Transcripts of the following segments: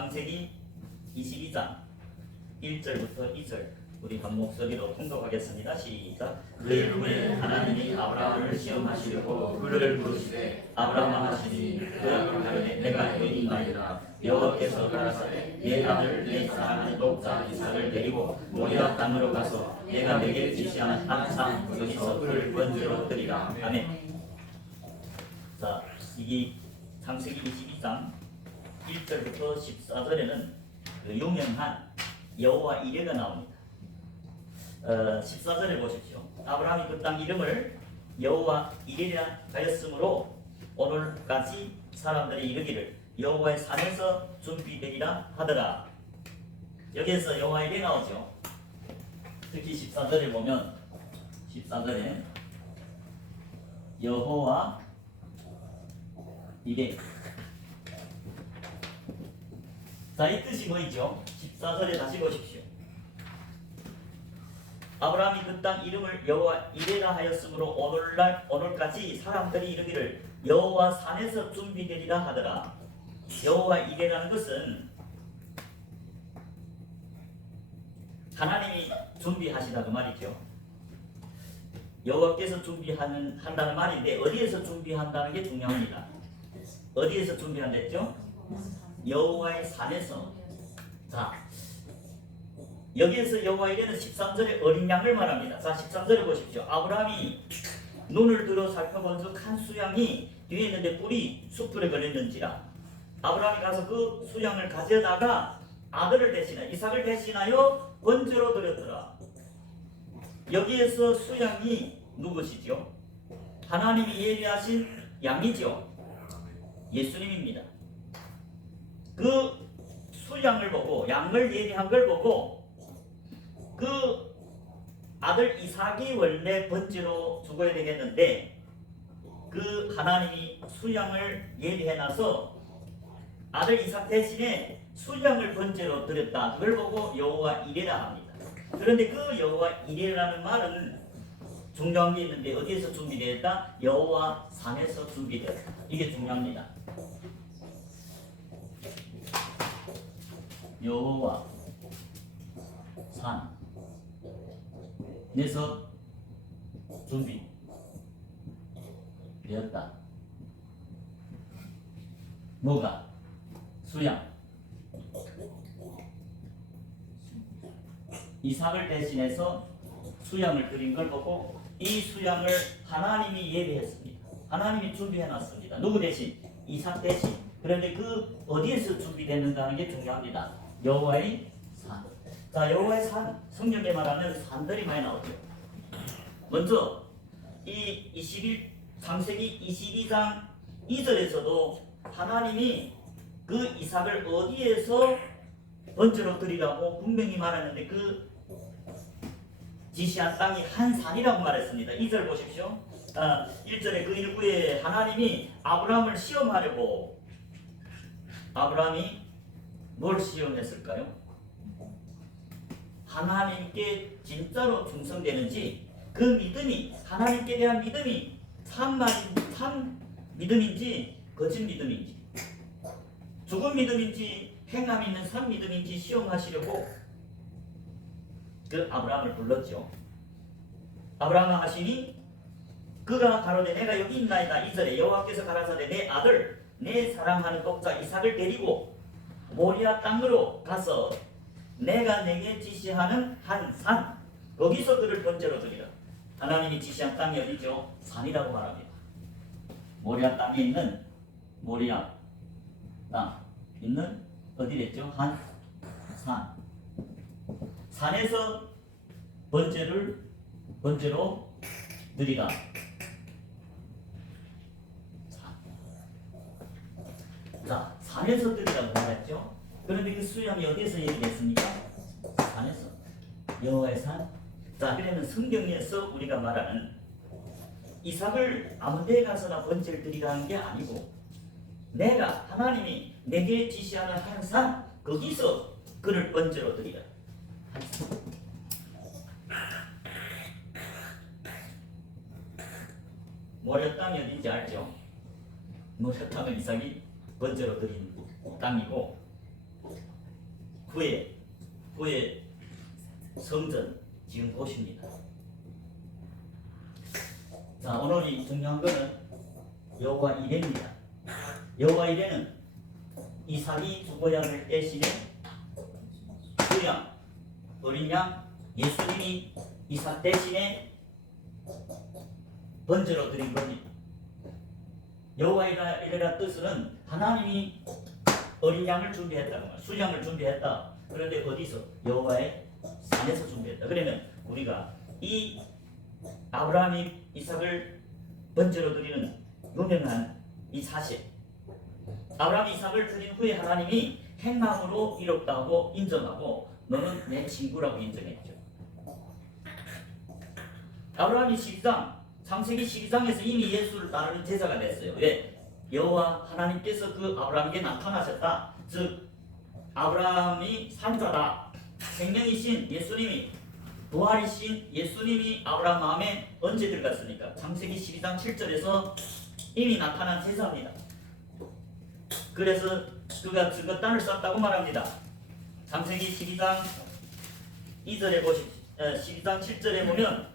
창세기 22장 1절부터 2절 우리 한 목소리로 통독하겠습니다. 시작. 그의 후에 하나님이 아브라함을 시험하시려고 그를 부르시되 아브라함아 하시니 그가 가로되 내가 여인이니라. 여호와께서 가라사대 내 아들 내 사랑하는 독자 이삭을 데리고 모리아 땅으로 가서 내가 내게 지시한 항상 거기서 그를 번제로 드리라. 아멘. 자, 이게 창세기 22장 1절부터 14절에는 그 유명한 여호와 이레가 나옵니다. 14절에 보십시오. 아브라함이 그 땅 이름을 여호와 이레라 하였으므로 오늘까지 사람들이 이르기를 여호와의 산에서 준비되리라 하더라. 여기에서 여호와 이레 나오죠. 특히 14절에 보면 14절에 여호와 이레. 자, 이 뜻이 뭐이죠? 14절에 다시 보십시오. 아브라함이 그 땅 이름을 여호와 이레라 하였으므로 오늘까지 사람들이 이르기를 여호와 산에서 준비되리라 하더라. 여호와 이레라는 것은 하나님이 준비하시다 그 말이죠. 여호와께서 한다는 말인데 어디에서 준비한다는 게 중요합니다. 어디에서 준비한댔죠? 여호와의 산에서. 자, 여기에서 여호와 이레는 13절에 어린 양을 말합니다. 자, 13절에 보십시오. 아브라함이 눈을 들어 살펴본즉 한 수양이 뒤에 있는데 뿔이 숯불에 걸렸는지라. 아브라함이 가서 그 수양을 가져다가 아들을 대신하여 이삭을 대신하여 번제로 드렸더라. 여기에서 수양이 누구시죠? 하나님이 예비하신 양이죠. 예수님입니다. 그 수양을 보고 양을 예비한 걸 보고 그 아들 이삭이 원래 번제로 죽어야 되겠는데 그 하나님이 수양을 예비해놔서 아들 이삭 대신에 수양을 번제로 드렸다. 그걸 보고 여호와 이레라 합니다. 그런데 그 여호와 이레라는 말은 중요한 게 있는데 어디에서 준비되었다? 여호와 산에서 준비되었다. 이게 중요합니다. 여호와 산에서 준비되었다. 뭐가? 수양. 이삭을 대신해서 수양을 드린 걸 보고 이 수양을 하나님이 예비했습니다. 하나님이 준비해놨습니다. 누구 대신? 이삭 대신. 그런데 그 어디에서 준비됐는가 하는 게 중요합니다. 여호와의 산. 자, 여호와의 산, 성경에 말하는 산들이 많이 나오죠. 먼저 이 창세기 22장 2절에서도 하나님이 그 이삭을 어디에서 번제로 드리라고 분명히 말했는데 그 지시한 땅이 한 산이라고 말했습니다. 2절 보십시오. 1절에 그 일부에 하나님이 아브라함을 시험하려고 아브라함이 뭘 시험했을까요? 하나님께 진짜로 충성되는지 그 믿음이 하나님께 대한 믿음이 참 믿음인지 거짓 믿음인지 죽은 믿음인지 행함 있는 산 믿음인지 시험하시려고 그 아브라함을 불렀죠. 아브라함 하시니 그가 가로되 내가 여기 있나이다. 2절에 여호와께서 가라사대 내 아들 내 사랑하는 독자 이삭을 데리고 모리아 땅으로 가서 내가 내게 지시하는 한 산 거기서 그를 번제로 드리라. 하나님이 지시한 땅이 어디죠? 산이라고 말합니다. 모리아 땅에 있는 모리아 땅 있는 어디랬죠? 한 산. 산에서 번제로 드리라. 자, 산에서 드리라고 말했죠. 그런데 그 수양이 어디에서 얘기했습니까? 산에서. 여호와의 산. 자, 그러면 성경에서 우리가 말하는 이삭을 아무 데 가서나 번제를 드리라는 게 아니고 내가 하나님이 내게 지시하는 한 산 거기서 그를 번제로 드리라. 한 산. 모리아 땅이 어딘지 알죠? 모리아 땅은 이삭이 번제로 드린 땅이고 후에 성전 지은 곳입니다. 자, 오늘 중요한 것은 여호와 이레입니다. 여호와 이레는 이삭이 두고양을 대신에 수양, 어린 양, 예수님이 이삭 대신에 번제로 드린 겁니다. 여호와 이레라 뜻은 하나님이 어린 양을 준비했다, 수양을 준비했다. 그런데 어디서? 여호와의 산에서 준비했다. 그러면 우리가 이 아브라함이 이삭을 번제로 드리는 유명한 이 사실, 아브라함이 이삭을 드린 후에 하나님이 행함으로 이롭다고 인정하고 너는 내 친구라고 인정했죠. 아브라함이 12장, 창세기 12장에서 이미 예수를 따르는 제자가 됐어요. 왜? 여호와 하나님께서 그 아브라함에게 나타나셨다. 즉 아브라함이 산자다. 생명이신 예수님이, 부활이신 예수님이 아브라함 마음에 언제 들어갔습니까? 창세기 12장 7절에서 이미 나타난 제자입니다. 그래서 그가 증거 땅을 쌌다고 말합니다. 창세기 12장 2절에 보십시오. 12장 7절에 보면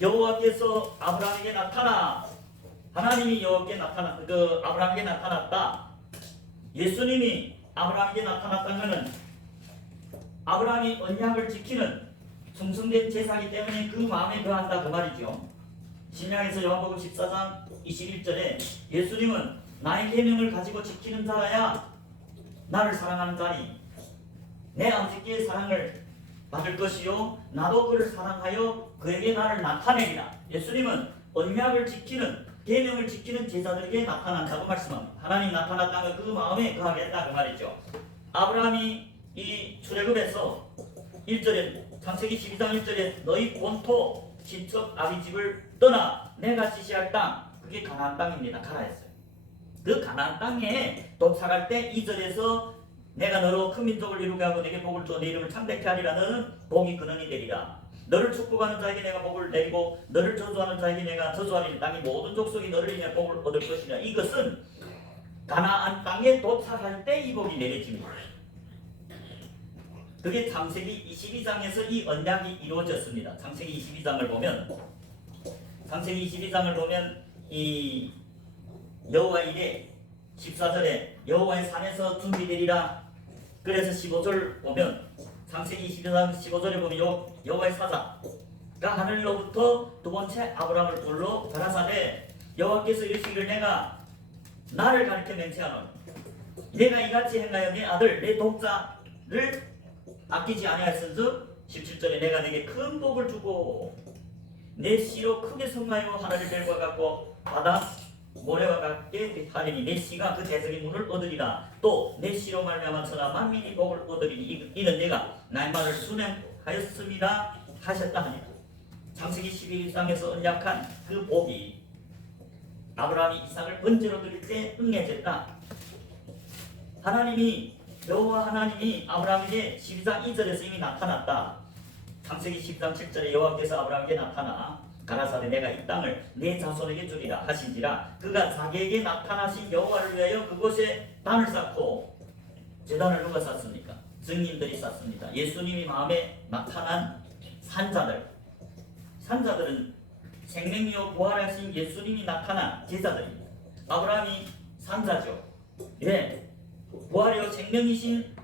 여호와께서 아브라함에게 나타나, 하나님이 여호와께 나타나, 아브라함에게 나타났다. 예수님이 아브라함에게 나타났다는 것은 아브라함이 언약을 지키는 충성된 제사이기 때문에 그 마음에 거한다 그 말이죠. 신약에서 요한복음 14장 21절에 예수님은 나의 계명을 가지고 지키는 자라야 나를 사랑하는 자니 내 아버지께 사랑을 받을 것이요 나도 그를 사랑하여 그에게 나를 나타내리라. 예수님은 언약을 지키는, 계명을 지키는 제자들에게 나타난다고 말씀합니다. 하나님 나타났다면 그 마음에 거하겠다 그 말이죠. 아브라함이 이 출애굽에서 1절에, 창세기 12장 1절에 너희 본토 친척 아비 집을 떠나 내가 지시할 땅, 그게 가나안 땅입니다. 가라 했어요. 그 가나안 땅에 도착할 때 2절에서 내가 너로 큰 민족을 이루게 하고 내게 복을 주어 내 이름을 창대케 하리라. 너는 복이 근원이 되리라. 너를 축복하는 자에게 내가 복을 내리고 너를 저주하는 자에게 내가 저주하리니 땅의 모든 족속이 너를 인해 복을 얻을 것이라. 이것은 가나안 땅에 도착할 때 이 복이 내려집니다. 그게 창세기 22장에서 이 언약이 이루어졌습니다. 창세기 22장을 보면 이 여호와 이레 14절에 여호와의 산에서 준비되리라. 그래서 15절 보면 창세기 22장 15절에 보면 여호와의 사자가 하늘로부터 두 번째 아브라함을 불러 가라사대 여호와께서 이르시기를 내가 나를 가리켜 맹세하노니 내가 이같이 행하여 내 아들 내 독자를 아끼지 아니하였은즉 17절에 내가 내게 큰 복을 주고 내 씨로 크게 성하여 하늘의 별과 같고 바다 모래와 같게 하리니 내 씨가 그 대적의 문을 얻으리라. 또 내 씨로 말미암아 천하 만민이 복을 얻으리니 이는 내가 나의 말을 순행하였습니다 하셨다 하니라. 창세기 12장에서 언약한 그 복이 아브라함이 이삭을 번제로 드릴 때 응해졌다. 하나님이 여호와 하나님이 아브라함에게 12장 2절에서 이미 나타났다. 창세기 10장 7절에 여호와께서 아브라함에게 나타나 가라사대 내가 이 땅을 내 자손에게 주리라 하신지라. 그가 자기에게 나타나신 여호와를 위하여 그곳에 단을 쌓고, 제단을 누가 쌓습니까? 증인들이 쌓습니다. 예수님이 마음에 나타난 산자들은 생명이요 부활하신 예수님이 나타난 제자들입니다. 아브라함이 산자죠. 예, 부활이요 생명이신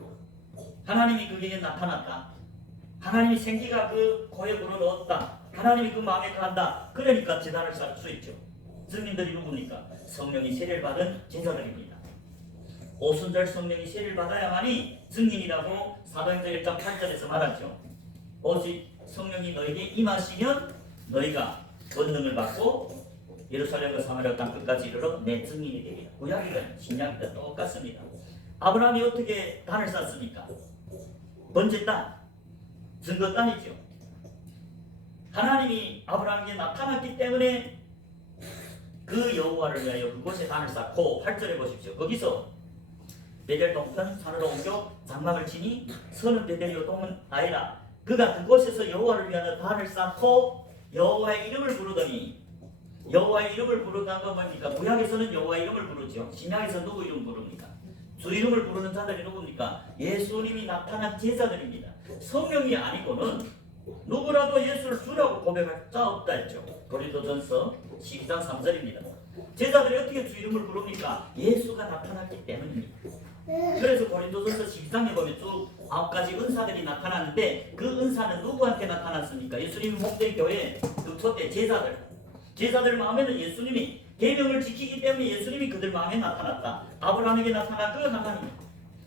하나님이 그에게 나타났다. 하나님이 생기가 그 고에 불어넣었다. 하나님이 그 마음에 거한다. 그러니까 제단을 쌓을 수 있죠. 증인들이 누굽니까? 성령이 세례를 받은 제자들입니다. 오순절 성령이 세례를 받아야만이 증인이라고 사도행전 1장 8절에서 말하죠. 오직 성령이 너에게 임하시면 너희가 권능을 받고 예루살렘과 사마리아 땅 끝까지 이르러 내 증인이 되리라. 구약이든 신약이든 똑같습니다. 아브라함이 어떻게 단을 쌓습니까? 번제 땅, 증거 땅이죠. 하나님이 아브라함에게 나타났기 때문에 그 여호와를 위하여 그곳에 단을 쌓고 8절에 보십시오. 거기서 베델 동편 산으로 옮겨 장막을 치니 서는 베델이요 동은 아이라. 그가 그곳에서 여호와를 위하여 단을 쌓고 여호와의 이름을 부르더니, 여호와의 이름을 부르다는 건 뭡니까? 구약에서는 여호와의 이름을 부르죠. 신약에서 누구 이름 부릅니까? 주 이름을 부르는 자들이 누굽니까? 예수님이 나타난 제자들입니다. 성령이 아니고는 누구라도 예수를 주라고 고백할 자 없다 했죠. 고린도전서 12장 3절입니다. 제자들이 어떻게 주 이름을 부릅니까? 예수가 나타났기 때문입니다. 그래서 고린도전서 12장에 보면 쭉 9가지 은사들이 나타나는데 그 은사는 누구한테 나타났습니까? 예수님이 목된 교회 그 초대 제자들 마음에는 예수님이 계명을 지키기 때문에 예수님이 그들 마음에 나타났다. 아브라함에게 나타난 그 하나님,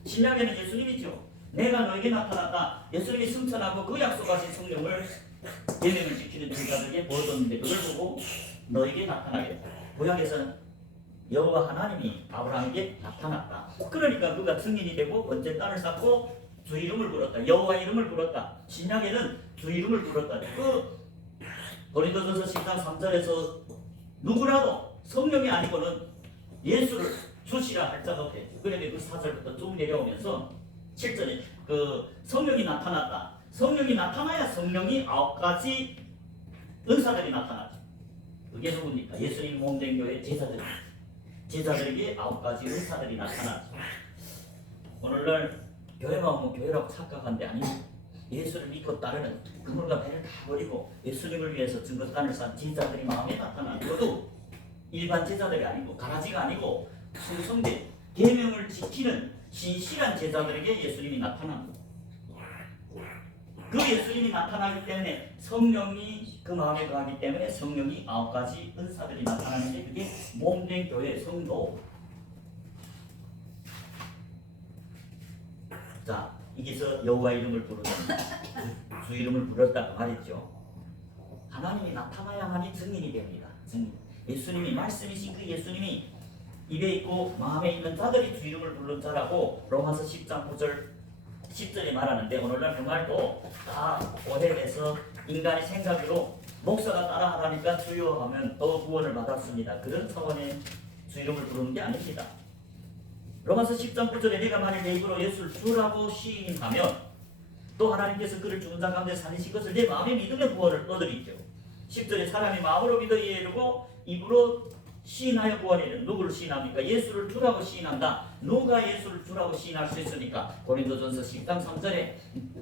신약에는 예수님이죠. 내가 너에게 나타났다. 예수님이 승천하고 그 약속하신 성령을 계명을 지키는 제자들에게 보여줬는데 그걸 보고 너에게 나타나겠다. 구약에서는 여호와 하나님이 아브라함에게 나타났다. 그러니까 그가 증인이 되고 번째 땅을 쌓고 주 이름을 불렀다. 여호와 이름을 불렀다. 신약에는 주 이름을 불렀다. 그 고린도전서 10장 3절에서 누구라도 성령이 아니고는 예수를 주시라 할 자가 없대. 그런데 그 4절부터 쭉 내려오면서 7절에 그 성령이 나타났다. 성령이 나타나야 성령이 9가지 은사들이 나타나죠. 그게 누굽니까? 예수님 몸된 교회 제자들에게 9가지 은사들이 나타나죠. 오늘날 교회만 오면 교회라고 착각하는데 아닙니다. 예수를 믿고 따르는 그물과 배를 다 버리고 예수님을 위해서 증거단을 쌓은 제자들이 마음에 나타나는 것도 일반 제자들이 아니고 가라지가 아니고 충성된 계명을 지키는 신실한 제자들에게 예수님이 나타납니다. 그 예수님이 나타나기 때문에 성령이 그 마음에 거하기 때문에 성령이 9가지 은사들이 나타나는데 그게 몸된 교회 성도. 자, 여기서 여호와 이름을 부르는 주 이름을 불렀다고 말했죠. 하나님이 나타나야만이 증인이 됩니다. 증인. 예수님이 말씀이신 그 예수님이 입에 있고 마음에 있는 자들이 주 이름을 부르는 자라고 로마서 10장 9절 10절에 말하는데 오늘날 그 말도 다 오해돼서 인간의 생각으로 목사가 따라하라니까 주여 하면 또 구원을 받았습니다. 그런 차원의 주 이름을 부르는 게 아닙니다. 로마서 10장 9절에 내가 만일 내 입으로 예수를 주라고 시인하면 또 하나님께서 그를 죽은 자 가운데 살리신 것을 내 마음에 믿으면 구원을 얻으리죠. 10절에 사람이 마음으로 믿어 이르고 입으로 시인하여 구원에 이르는. 누구를 시인합니까? 예수를 주라고 시인한다. 누가 예수를 주라고 시인할 수 있으니까? 고린도전서 10장 3절에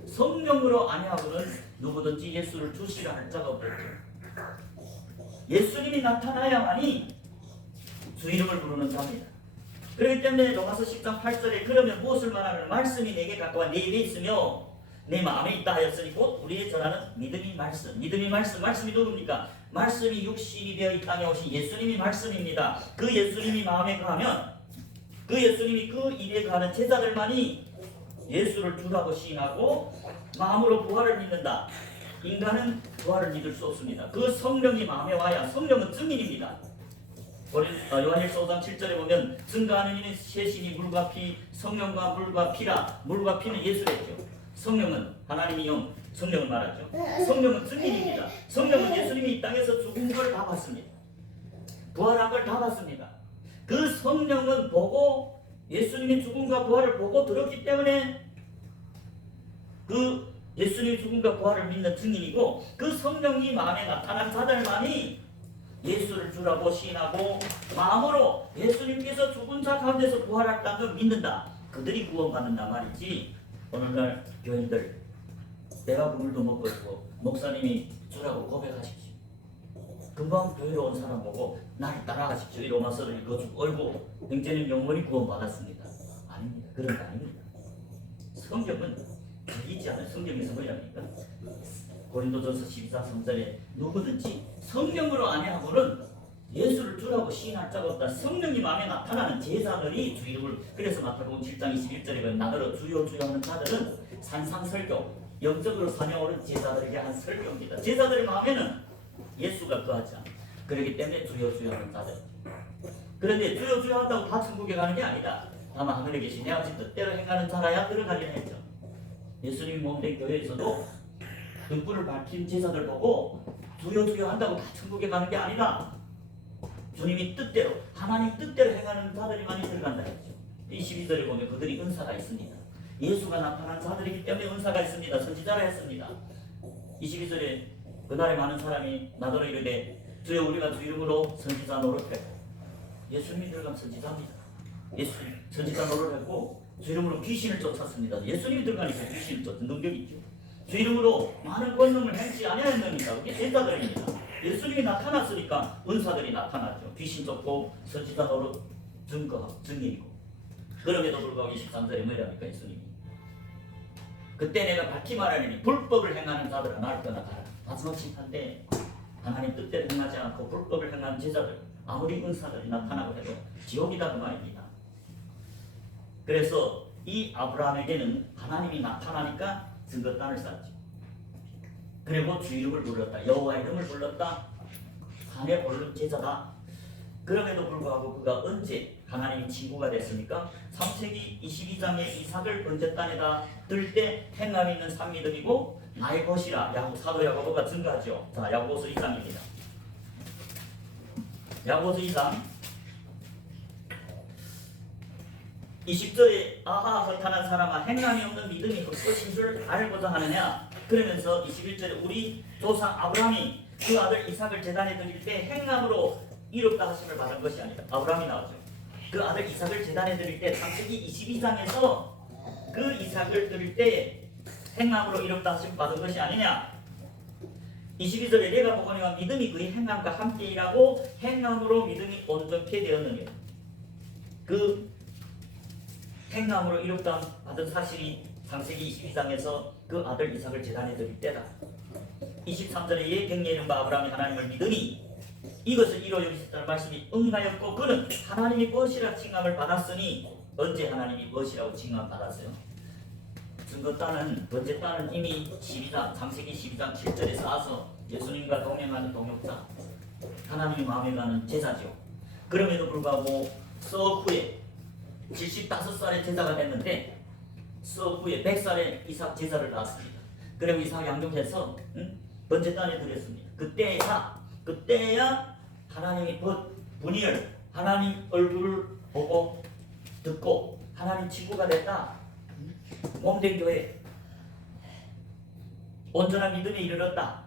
성령으로 아니하고는 누구든지 예수를 주시라 할 자가 없다. 예수님이 나타나야만이 주 이름을 부르는 자입니다. 그렇기 때문에 로마서 10장 8절에 그러면 무엇을 말하면 말씀이 내게 가까워 내 입에 있으며 내 마음에 있다 하였으니 곧 우리의 전하는 믿음이 말씀이 누굽니까? 말씀이 육신이 되어 이 땅에 오신 예수님이 말씀입니다. 그 예수님이 마음에 거하면 그 예수님이 그 입에 거하는 제자들만이 예수를 주라고 시인하고 마음으로 부활을 믿는다. 인간은 부활을 믿을 수 없습니다. 그 성령이 마음에 와야 성령은 증인입니다. 요한일서 5장 7절에 보면 증거하는 이는 셋이니 물과 피, 성령과 물과 피라. 물과 피는 예수랬죠. 성령은 하나님이 영, 성령을 말하죠. 성령은 증인입니다. 성령은 예수님이 이 땅에서 죽은 걸 다 봤습니다. 부활한 걸 다 봤습니다. 그 성령은 보고 예수님이 죽음과 부활을 보고 들었기 때문에 그 예수님이 죽음과 부활을 믿는 증인이고 그 성령이 마음에 나타난 자들만이 예수를 주라고 시인하고 마음으로 예수님께서 죽은 자 가운데서 부활했다는 걸 믿는다. 그들이 구원받는다 말이지. 오늘날 교인들 내가 그물도 못 벌고 목사님이 주라고 고백하십시오. 금방 교회로 온 사람 보고 나를 따라가십시오. 이 로마서를 읽어주고 얼고 형제는 영원히 구원받았습니다. 아닙니다. 그런 거 아닙니다. 성경은 믿지 않은 성경에서 뭐랍니까? 고린도전서 12장 3절에 누구든지 성령으로 아니하고는 예수를 주라고 시인할 자가 없다. 성령이 마음에 나타나는 제자들이 주 이름을. 그래서 마태복음 7장 21절에 보면 나더러 주여 주여 하는 자들은 산상설교 영적으로 사냥오른 제자들에게 한 설교입니다. 제자들의 마음에는 예수가 거하지 않아. 그렇기 때문에 주여 주여 하는 자들. 그런데 주여 주여 한다고 다 천국에 가는 게 아니다. 다만 하늘에 계신 내 아버지 뜻대로 행하는 자라야 들어가리라 했죠. 예수님이 몸된 교회에서도 등불을 밝힌 제자들 보고 주여 주여 한다고 다 천국에 가는 게 아니다. 주님이 뜻대로 하나님 뜻대로 행하는 자들이 많이 들어간다 했죠. 22절에 보면 그들이 은사가 있습니다. 예수가 나타난 자들이기 때문에 은사가 있습니다. 선지자라 했습니다. 22절에 그날에 많은 사람이 나더러 이르되 주여 우리가 주 이름으로 선지자 노릇해. 예수님이 들어가면 선지자입니다. 예수님 선지자 노릇을 했고 주 이름으로 귀신을 쫓았습니다. 예수님이 들어가니까 귀신을 쫓는 능력이 있죠. 주 이름으로 많은 권능을 행치 아니하였느니까 그게 제자들입니다. 예수님이 나타났으니까 은사들이 나타났죠. 귀신 쫓고 선지자 노릇 증인이고. 그럼에도 불구하고 23절에 뭐랍니까 예수님이 그때 내가 밝히 말하리니 불법을 행하는 자들아 나를 떠나가라. 마지막 심판때 하나님 뜻대로 행하지 않고 불법을 행하는 제자들 아무리 은사들이 나타나고 해도 지옥이다 그 말입니다. 그래서 이 아브라함에게는 하나님이 나타나니까 증거단을 쌓았죠. 그리고 주 이름을 불렀다. 여호와 이름을 불렀다. 산에 오른 제자다. 그럼에도 불구하고 그가 언제 하나님의 친구가 됐습니까? 3세기 22장에 이삭을 번제 땅에다 들 때 행함 있는 산믿음이고 나의 것이라 사도 야고보가 증거하죠. 자, 야고보서 2장입니다. 야고보서 2장 20절에 아하 허탄한 사람아 행함이 없는 믿음이 헛것인 줄 알고자 하느냐. 그러면서 21절에 우리 조상 아브라함이 그 아들 이삭을 제단에 드릴 때 행함으로 이롭다 하심을 받은 것이 아니다. 아브라함이 나오죠. 그 아들 이삭을 제단에 드릴 때 창세기 22장에서 그 이삭을 드릴 때 행함으로 이롭다 하심을 받은 것이 아니냐. 22절에 내가 보거니와 믿음이 그의 행함과 함께 일하고 행함으로 믿음이 온전케 되었느니라. 그 행함으로 이롭다 받은 사실이 창세기 22장에서 그 아들 이삭을 제단에 드릴 때다. 23절에 예 갱례 이른 바 아브라함이 하나님을 믿으니 이것을 이루어 여기셨다는 말씀이 응하였고 그는 하나님이 무엇이라 칭함을 받았으니. 언제 하나님이 무엇이라고 칭함 받았어요? 증거단은 번제단은 이미 12장 창세기 12장 7절에 쌓아서 예수님과 동행하는 동역자 하나님이 마음에 가는 제자죠. 그럼에도 불구하고 썩 후에 75살의 제자가 됐는데 썩 후에 100살의 이삭 제자를 낳았습니다. 그리고 이삭 양육해서 번제단에 드렸습니다. 그때야 하나님이 분이을 하나님 얼굴을 보고 듣고 하나님 친구가 됐다. 몸된 교회 온전한 믿음에 이르렀다.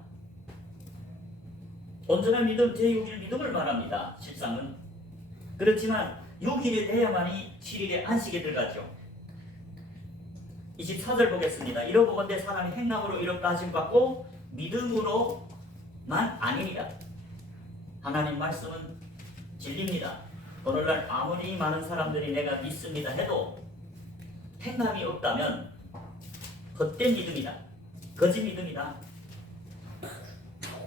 온전한 믿음 제6일 믿음을 말합니다. 실상은 그렇지만 6일이 돼야만이 7일에 안식에 들어가죠. 24절 보겠습니다. 이러보건대 사람이 행함으로 이롭다 하심 받고 믿음으로만 아니니라. 하나님 말씀은 진리입니다. 오늘날 아무리 많은 사람들이 내가 믿습니다 해도 행함이 없다면 헛된 믿음이다. 거짓 믿음이다.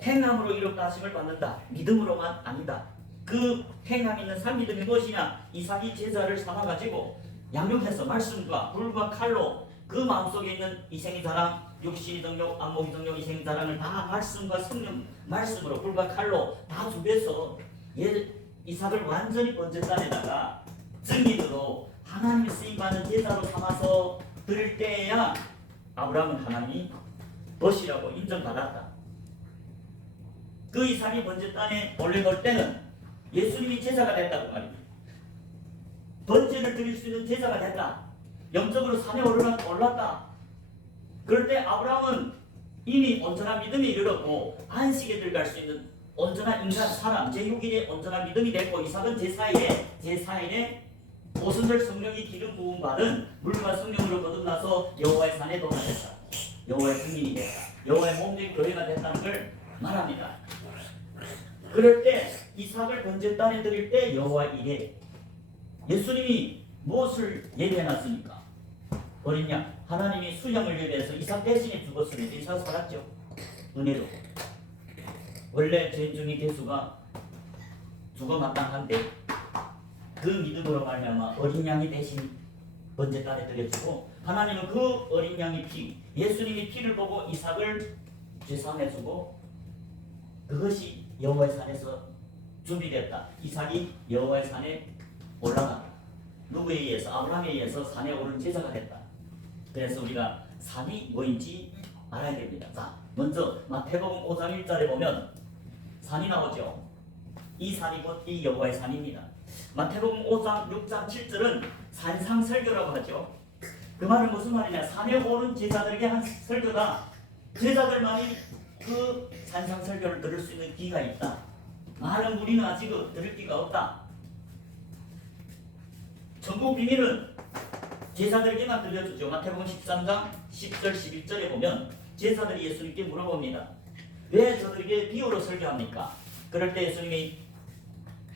행함으로 이롭다 하심을 받는다. 믿음으로만 아니다. 그 행함 있는 산 믿음이 무엇이냐? 이삭이 제자를 삼아가지고 양육해서 말씀과 불과 칼로 그 마음속에 있는 이생의 자랑, 육신의 정욕, 안목의 정욕, 이생의 자랑을 다 말씀과 성령 말씀으로 불과 칼로 다 죽여서 이삭을 완전히 번제단에다가 증인으로 하나님의 쓰임받는 제자로 삼아서 드릴 때야 아브라함은 하나님이 벗이라고 인정받았다. 그 이삭이 번제단에 올려놓을 때는 예수님이 제자가 됐다고 말입니다. 번제를 드릴 수 있는 제자가 됐다. 영적으로 산에 올랐다. 그럴 때 아브라함은 이미 온전한 믿음에 이르렀고 안식에 들어갈 수 있는 온전한 인간 사람 제6일에 온전한 믿음이 됐고 이삭은 제4일에 오순절 성령이 기름 부음 받은 물과 성령으로 거듭나서 여호와의 산에 도달했다. 여호와의 증인이 됐다. 여호와의 몸된 교회가 됐다는 걸 말합니다. 그럴 때 이삭을 번제단에 드릴 때 여호와 이래 예수님이 무엇을 예배해놨습니까? 어린 양 하나님이 수양을 예배해서 이삭 대신에 죽었으니 이삭 살았죠. 은혜로 원래 죄인 중에 개수가 죽어 마땅한데 그 믿음으로 말미암아 어린 양이 대신 번제단에 드려주고 하나님은 그 어린 양의 피 예수님이 피를 보고 이삭을 죄사해주고 그것이 여호와의 산에서 준비됐다. 이삭이 여호와의 산에 올라가 누구에 의해서 아브라함에 의해서 산에 오른 제자가 됐다. 그래서 우리가 산이 뭐인지 알아야 됩니다. 자, 먼저 마태복음 5장 1절에 보면 산이 나오죠. 이 산이 곧 이 여호와의 산입니다. 마태복음 5장 6장 7절은 산상설교라고 하죠. 그 말은 무슨 말이냐? 산에 오른 제자들에게 한 설교다. 제자들만이 그 산상설교를 들을 수 있는 기가 있다. 많은 무리는 아직 들을 기가 없다. 천국 비밀은 제사들에게만 들려주죠. 마태복음 13장 10절 11절에 보면 제사들이 예수님께 물어봅니다. 왜 저들에게 비유로 설교합니까? 그럴 때 예수님이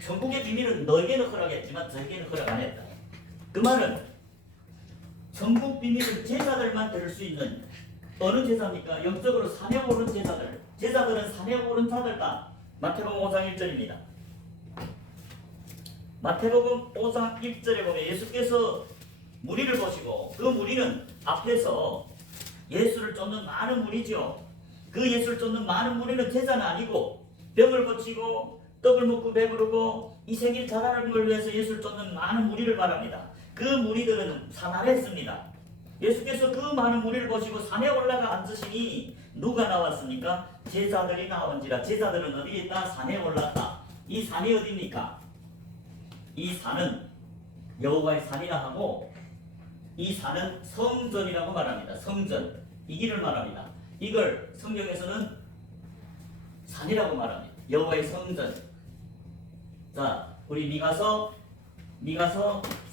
천국의 비밀은 너에게는 허락했지만 저에게는 허락 안 했다. 그 말은 천국 비밀은 제사들만 들을 수 있는 어느 제사입니까? 영적으로 산에 오른 제사들. 제사들은 산에 오른 자들다. 마태복음 5장 1절입니다. 마태복음 5장 1절에 보면 예수께서 무리를 보시고 그 무리는 앞에서 예수를 쫓는 많은 무리죠. 그 예수를 쫓는 많은 무리는 제사는 아니고 병을 고치고 떡을 먹고 배부르고 이 생일 잘하는 걸 위해서 예수를 쫓는 많은 무리를 말합니다. 그 무리들은 산 아래 있습니다. 예수께서 그 많은 무리를 보시고 산에 올라가 앉으시니 누가 나왔습니까? 제사들이 나온지라. 제사들은 어디에 있다? 산에 올랐다. 이 산이 어디입니까? 이 산은 여호와의 산이라 하고 이 산은 성전이라고 말합니다. 성전. 이 길을 말합니다. 이걸 성경에서는 산이라고 말합니다. 여호와의 성전. 자, 우리 미가서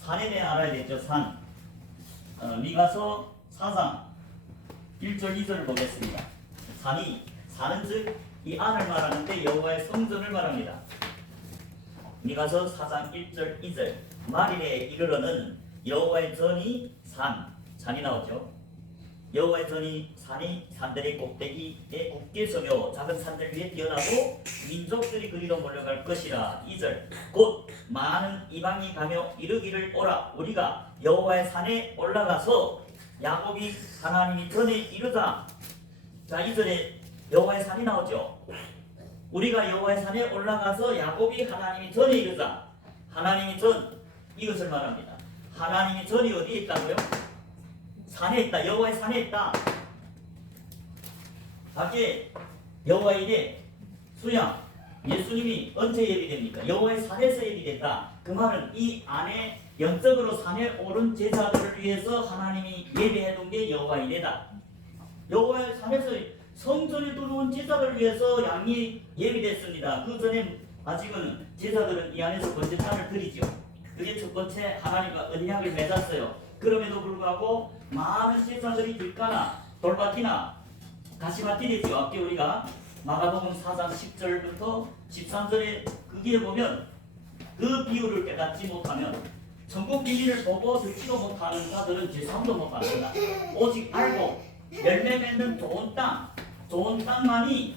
산에 대해 알아야겠죠. 산. 미가서 4장 1절 2절을 보겠습니다. 산은 즉 이 안을 말하는데 여호와의 성전을 말합니다. 미가서 4장 1절 2절 말일에 이르러는 여호와의 전이 산이 나오죠. 여호와의 전이 산이 산들의 꼭대기에 굳게 서며 작은 산들 위에 뛰어나고 민족들이 그리로 몰려갈 것이라. 2절 곧 많은 이방이 가며 이르기를 오라 우리가 여호와의 산에 올라가서 야곱이 하나님이 전에 이르자. 자, 2절에 여호와의 산이 나오죠. 우리가 여호와의 산에 올라가서 야곱이 하나님이 전에 이르자. 하나님이 전 이것을 말합니다. 하나님이 전이 어디에 있다고요? 산에 있다. 여호와의 산에 있다. 밖에 여호와의 일에 수양 예수님이 언제 예비됩니까? 여호와의 산에서 예비됐다. 그 말은 이 안에 영적으로 산에 오른 제사들을 위해서 하나님이 예비해둔 게 여호와의 일이다. 여호와의 산에서 성전에 들어온 제사들을 위해서 양이 예비됐습니다. 그 전에 아직은 제사들은 이 안에서 번제탄을 드리죠. 그게 첫 번째 하나님과 언약을 맺었어요. 그럼에도 불구하고 많은 제사들이 길가나 돌밭이나 가시밭이 됐죠. 앞에 우리가 마가복음 4장 10절부터 13절에 거기에 보면 그 비유를 깨닫지 못하면 천국 비밀을 보고 듣지도 못하는 자들은 제사함도 못합니다. 오직 알고 열매 맺는 좋은 땅만이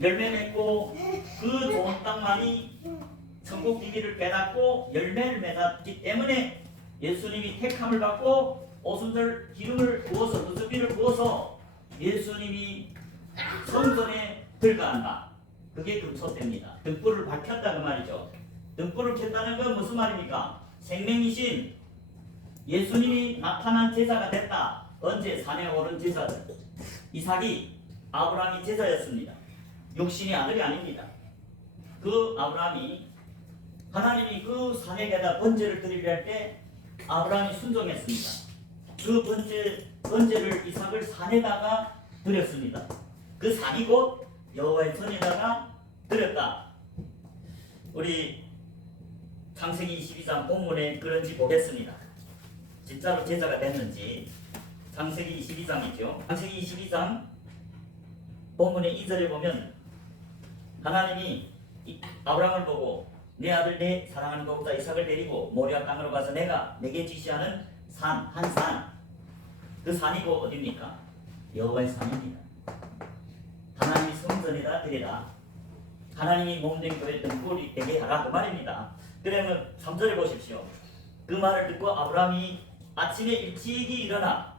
열매 맺고 그 좋은 땅만이 천국 비밀을 깨닫고 열매를 맺었기 때문에 예수님이 택함을 받고 오순절 기름을 부어서 누수비를 부어서 예수님이 성전에 들어간다. 그게 금소대입니다. 등불을 밝혔다 그 말이죠. 등불을 켰다는 건 무슨 말입니까? 생명이신 예수님이 나타난 제사가 됐다. 언제? 산에 오른 제사들. 이삭이 아브라함이 제사였습니다. 육신의 아들이 아닙니다. 그 아브라함이 하나님이 그 산에게다 번제를 드리려 할 때 아브라함이 순종했습니다. 그 번제를 이삭을 산에다가 드렸습니다. 그 산이 곧 여호와의 전에다가 드렸다. 우리 창세기 22장 본문에 그런지 보겠습니다. 진짜로 제사가 됐는지. 창세기 22장이죠. 창세기 22장 본문의 2절에 보면 하나님이 아브라함을 보고 내 아들 내 사랑하는 도구자 이삭을 데리고 모리아 땅으로 가서 내가 내게 지시하는 한 산. 그 산이 곧 어디입니까? 여호와의 산입니다. 하나님이 성전에다 드리라. 하나님이 몸된 교회 등불이 되게 하라 그 말입니다. 그러면 3절에 보십시오. 그 말을 듣고 아브라함이 아침에 일찍이 일어나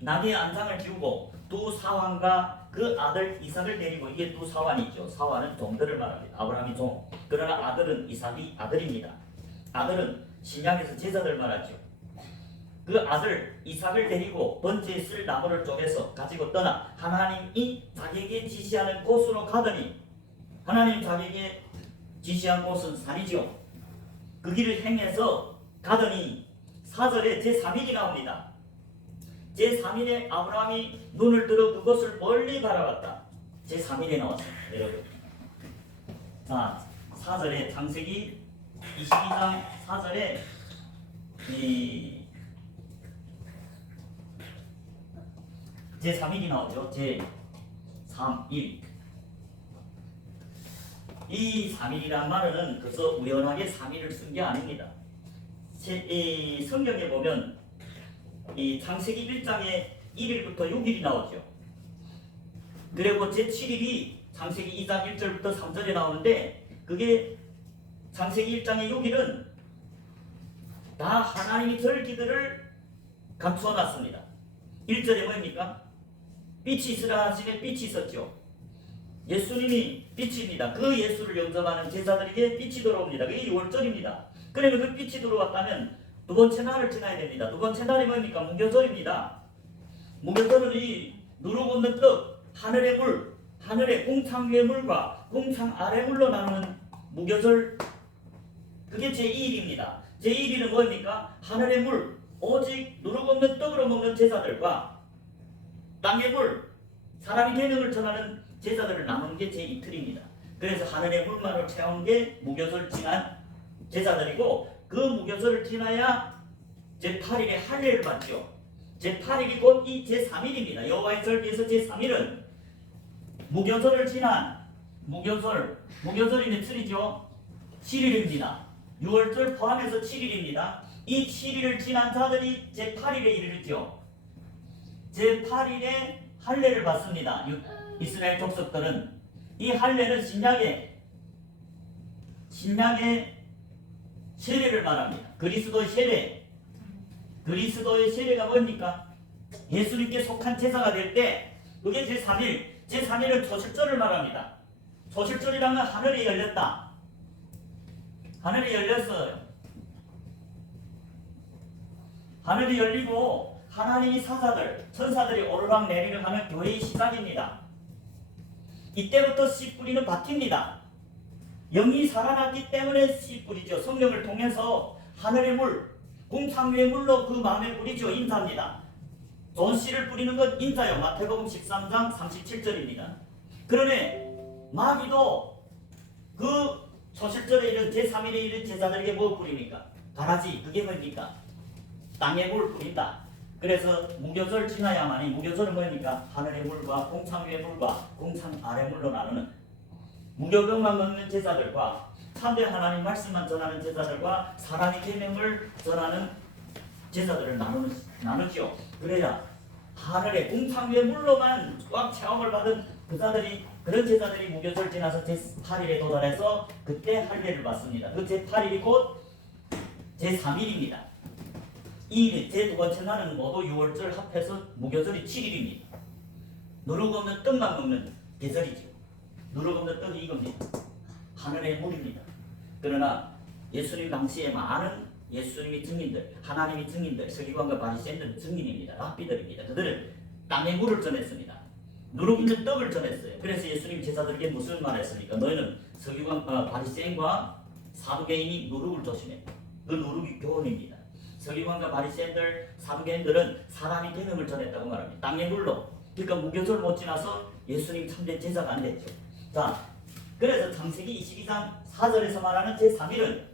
나귀의 안장을 지우고 두 사환과 그 아들 이삭을 데리고, 이게 두 사환이죠. 사환은 종들을 말합니다. 아브라함이 종. 그러나 아들은 이삭이 아들입니다. 아들은 신약에서 제자들 말하죠. 그 아들 이삭을 데리고 번제에 쓸 나무를 쪼개서 가지고 떠나 하나님이 자기에게 지시하는 곳으로 가더니, 하나님 자기에게 지시한 곳은 산이죠. 그 길을 행해서 가더니 4절에 제3일이 나옵니다. 제3일에 아브라함이 눈을 들어 그것을 멀리 바라봤다. 제3일에 나왔습니다. 여러분. 자, 4절에 창세기 22장 4절에 이 제3일이 나오죠. 제3일. 이 3일이란 말은 그래서 우연하게 3일을 쓴 게 아닙니다. 이 성경에 보면 이 창세기 1장에 1일부터 6일이 나오죠. 그리고 제7일이 창세기 2장 1절부터 3절에 나오는데 그게 창세기 1장의 6일은 다 하나님이 절기들을 감추어 놨습니다. 1절에 뭡니까? 빛이 있으라 하시에 빛이 있었죠. 예수님이 빛입니다. 그 예수를 영접하는 제자들에게 빛이 들어옵니다. 그게 6월절입니다. 그러면 그 빛이 들어왔다면 두 번째 날을 지나야 됩니다. 두 번째 날이 뭡니까? 무교절입니다. 무교절은 이 누룩 없는 떡, 하늘의 물, 하늘의 공창 위의 물과 공창 아래 물로 나누는 무교절, 그게 제2일입니다. 제1일은 뭡니까? 하늘의 물, 오직 누룩 없는 떡으로 먹는 제자들과 땅의 물, 사람이 계명을 전하는 제자들을 나누는 게 제2틀입니다. 그래서 하늘의 물만을 채운 게 무교절 지난 제자들이고 그 무교절을 지나야 제8일에 할례를 받죠. 제8일이 곧 이 제3일입니다. 여호와의 절기에서 제3일은 무교절을 지난 무교절이 며칠이죠? 7일입니다. 6월절 포함해서 7일입니다. 이 7일을 지난 자들이 제8일에 이르죠. 제8일에 할례를 받습니다. 이스라엘 족속들은 이 할례는 신약의 세례를 말합니다. 그리스도의 세례가 뭡니까? 예수님께 속한 제사가 될 때 그게 제3일, 제3일은 초실절을 말합니다. 초실절이라는 건 하늘이 열렸다. 하늘이 열렸어요. 하늘이 열리고 하나님이 사자들, 천사들이 오르락 내리락 하는 교회의 시작입니다. 이때부터 씨 뿌리는 바뀝니다. 영이 살아났기 때문에 씨 뿌리죠. 성령을 통해서 하늘의 물, 공창 위의 물로 그 마음에 뿌리죠. 인자입니다. 좋은 씨를 뿌리는 건 인자요. 마태복음 13장 37절입니다. 그러네 마귀도 그 초실절에 이른 제3일에 이른 제자들에게 뭐 뿌립니까? 가라지. 그게 뭡니까? 땅에 물 뿌린다. 그래서 무교절 지나야만이, 무교절은 뭡니까? 하늘의 물과 공창 위의 물과 공창 아래 물로 나누는, 무교병만 먹는 제자들과 참된 하나님 말씀만 전하는 제자들과 사람의 계명을 전하는 제자들을 나누죠. 그래야 하늘의 공창 위의 물로만 꽉 체험을 받은 그런 제자들이 무교절 지나서 제8일에 도달해서 그때 할례를 받습니다. 그 제8일이 곧 제3일입니다. 이 제 두 번째 날은 모두 6월절 합해서 무교절이 7일입니다. 누룩 없는 떡만 먹는 계절이죠. 누룩 없는 떡이 이겁니다. 하늘의 물입니다. 그러나 예수님 당시에 많은 예수님이 증인들, 하나님이 증인들, 서기관과 바리새인들은 증인입니다. 랍비들입니다. 그들은 땅의 물을 전했습니다. 누룩 있는 떡을 전했어요. 그래서 예수님 제자들에게 무슨 말을 했습니까? 너희는 서기관, 바리새인과 사두개인이 누룩을 조심해. 그 누룩이 교훈입니다. 서기관과 바리새인들, 사두개인들은 사람이 계명을 전했다고 말합니다. 땅의 물로. 그러니까 무교절 못 지나서 예수님 참된 제자가 안 됐죠. 자, 그래서 창세기 22장 4절에서 말하는 제3일은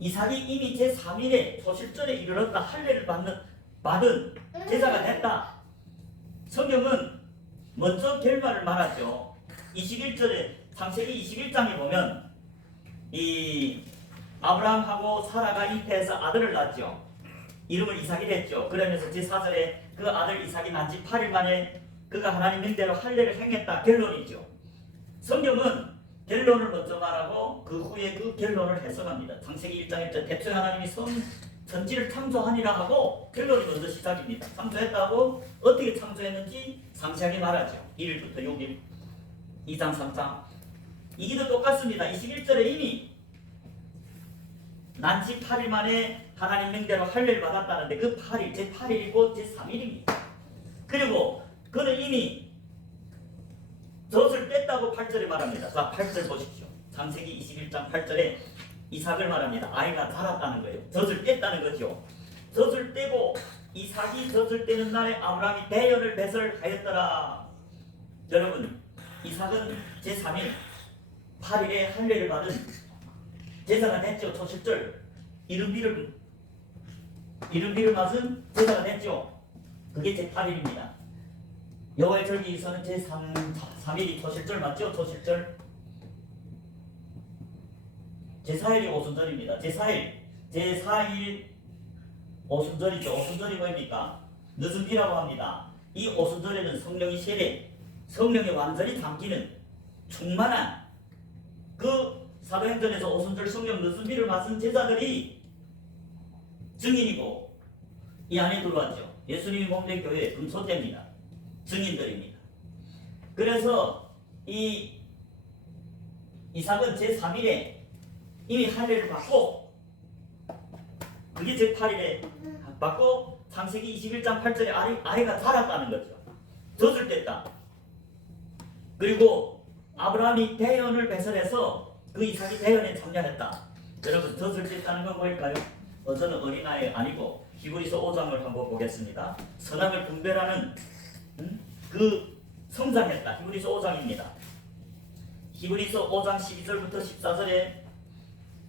이삭이 이미 제3일에 초실절에 이르렀다. 할례를 받은 제자가 됐다. 성경은 먼저 결과를 말하죠. 21절에 창세기 21장에 보면 이 아브라함하고 사라가 잉태해서 아들을 낳았죠. 이름을 이삭이 됐죠. 그러면서 제4절에 그 아들 이삭이 난 지 8일 만에 그가 하나님 명대로 할례를 행했다. 결론이죠. 성경은 결론을 먼저 말하고 그 후에 그 결론을 해석합니다. 창세기 1장 1절 대초에 하나님이 천지를 창조하니라 하고 결론이 먼저 시작입니다. 창조했다고 어떻게 창조했는지 상세하게 말하죠. 1일부터 6일, 2장 3장. 이기도 똑같습니다. 21절에 이미 난지 8일 만에 하나님 명대로 할례를 받았다는데 그 8일, 제8일이고 제3일입니다. 그리고 그는 이미 젖을 뺐다고 8절에 말합니다. 자, 8절 보십시오. 창세기 21장 8절에 이삭을 말합니다. 아이가 자랐다는 거예요. 젖을 뺐다는 거죠. 젖을 떼고 이삭이 젖을 떼는 날에 아브라함이 대연을 배설하였더라. 여러분, 이삭은 제3일 8일에 할례를 받은 제사가 됐죠. 초실절. 이른비를 맞은 제사가 됐죠. 그게 제8일입니다. 여호와의 절기에서는 제3일이 초실절 맞죠? 초실절. 제4일이 오순절입니다. 제4일 오순절이죠. 오순절이 뭐입니까? 늦은 비라고 합니다. 이 오순절에는 성령이 세례, 성령이 완전히 담기는 충만한 그 사도행전에서 오순절 성령 늦은 비를 맞은 제자들이 증인이고 이 안에 들어왔죠. 예수님이 몸된 교회의 금소대입니다. 증인들입니다. 그래서 이 이삭은 제3일에 이미 할례를 받고 그게 제8일에 받고 창세기 21장 8절에 아이가 자랐다는 거죠. 젖을 뗐다. 그리고 아브라함이 대연을 배설해서 그 이삭이 대연에 참여했다. 여러분 젖을 뗐다는 건 뭘까요? 저는 어린아이 아니고 히브리서 5장을 한번 보겠습니다. 선악을 분별하는 그 성장했다. 히브리서 5장입니다. 히브리서 5장 12절부터 14절에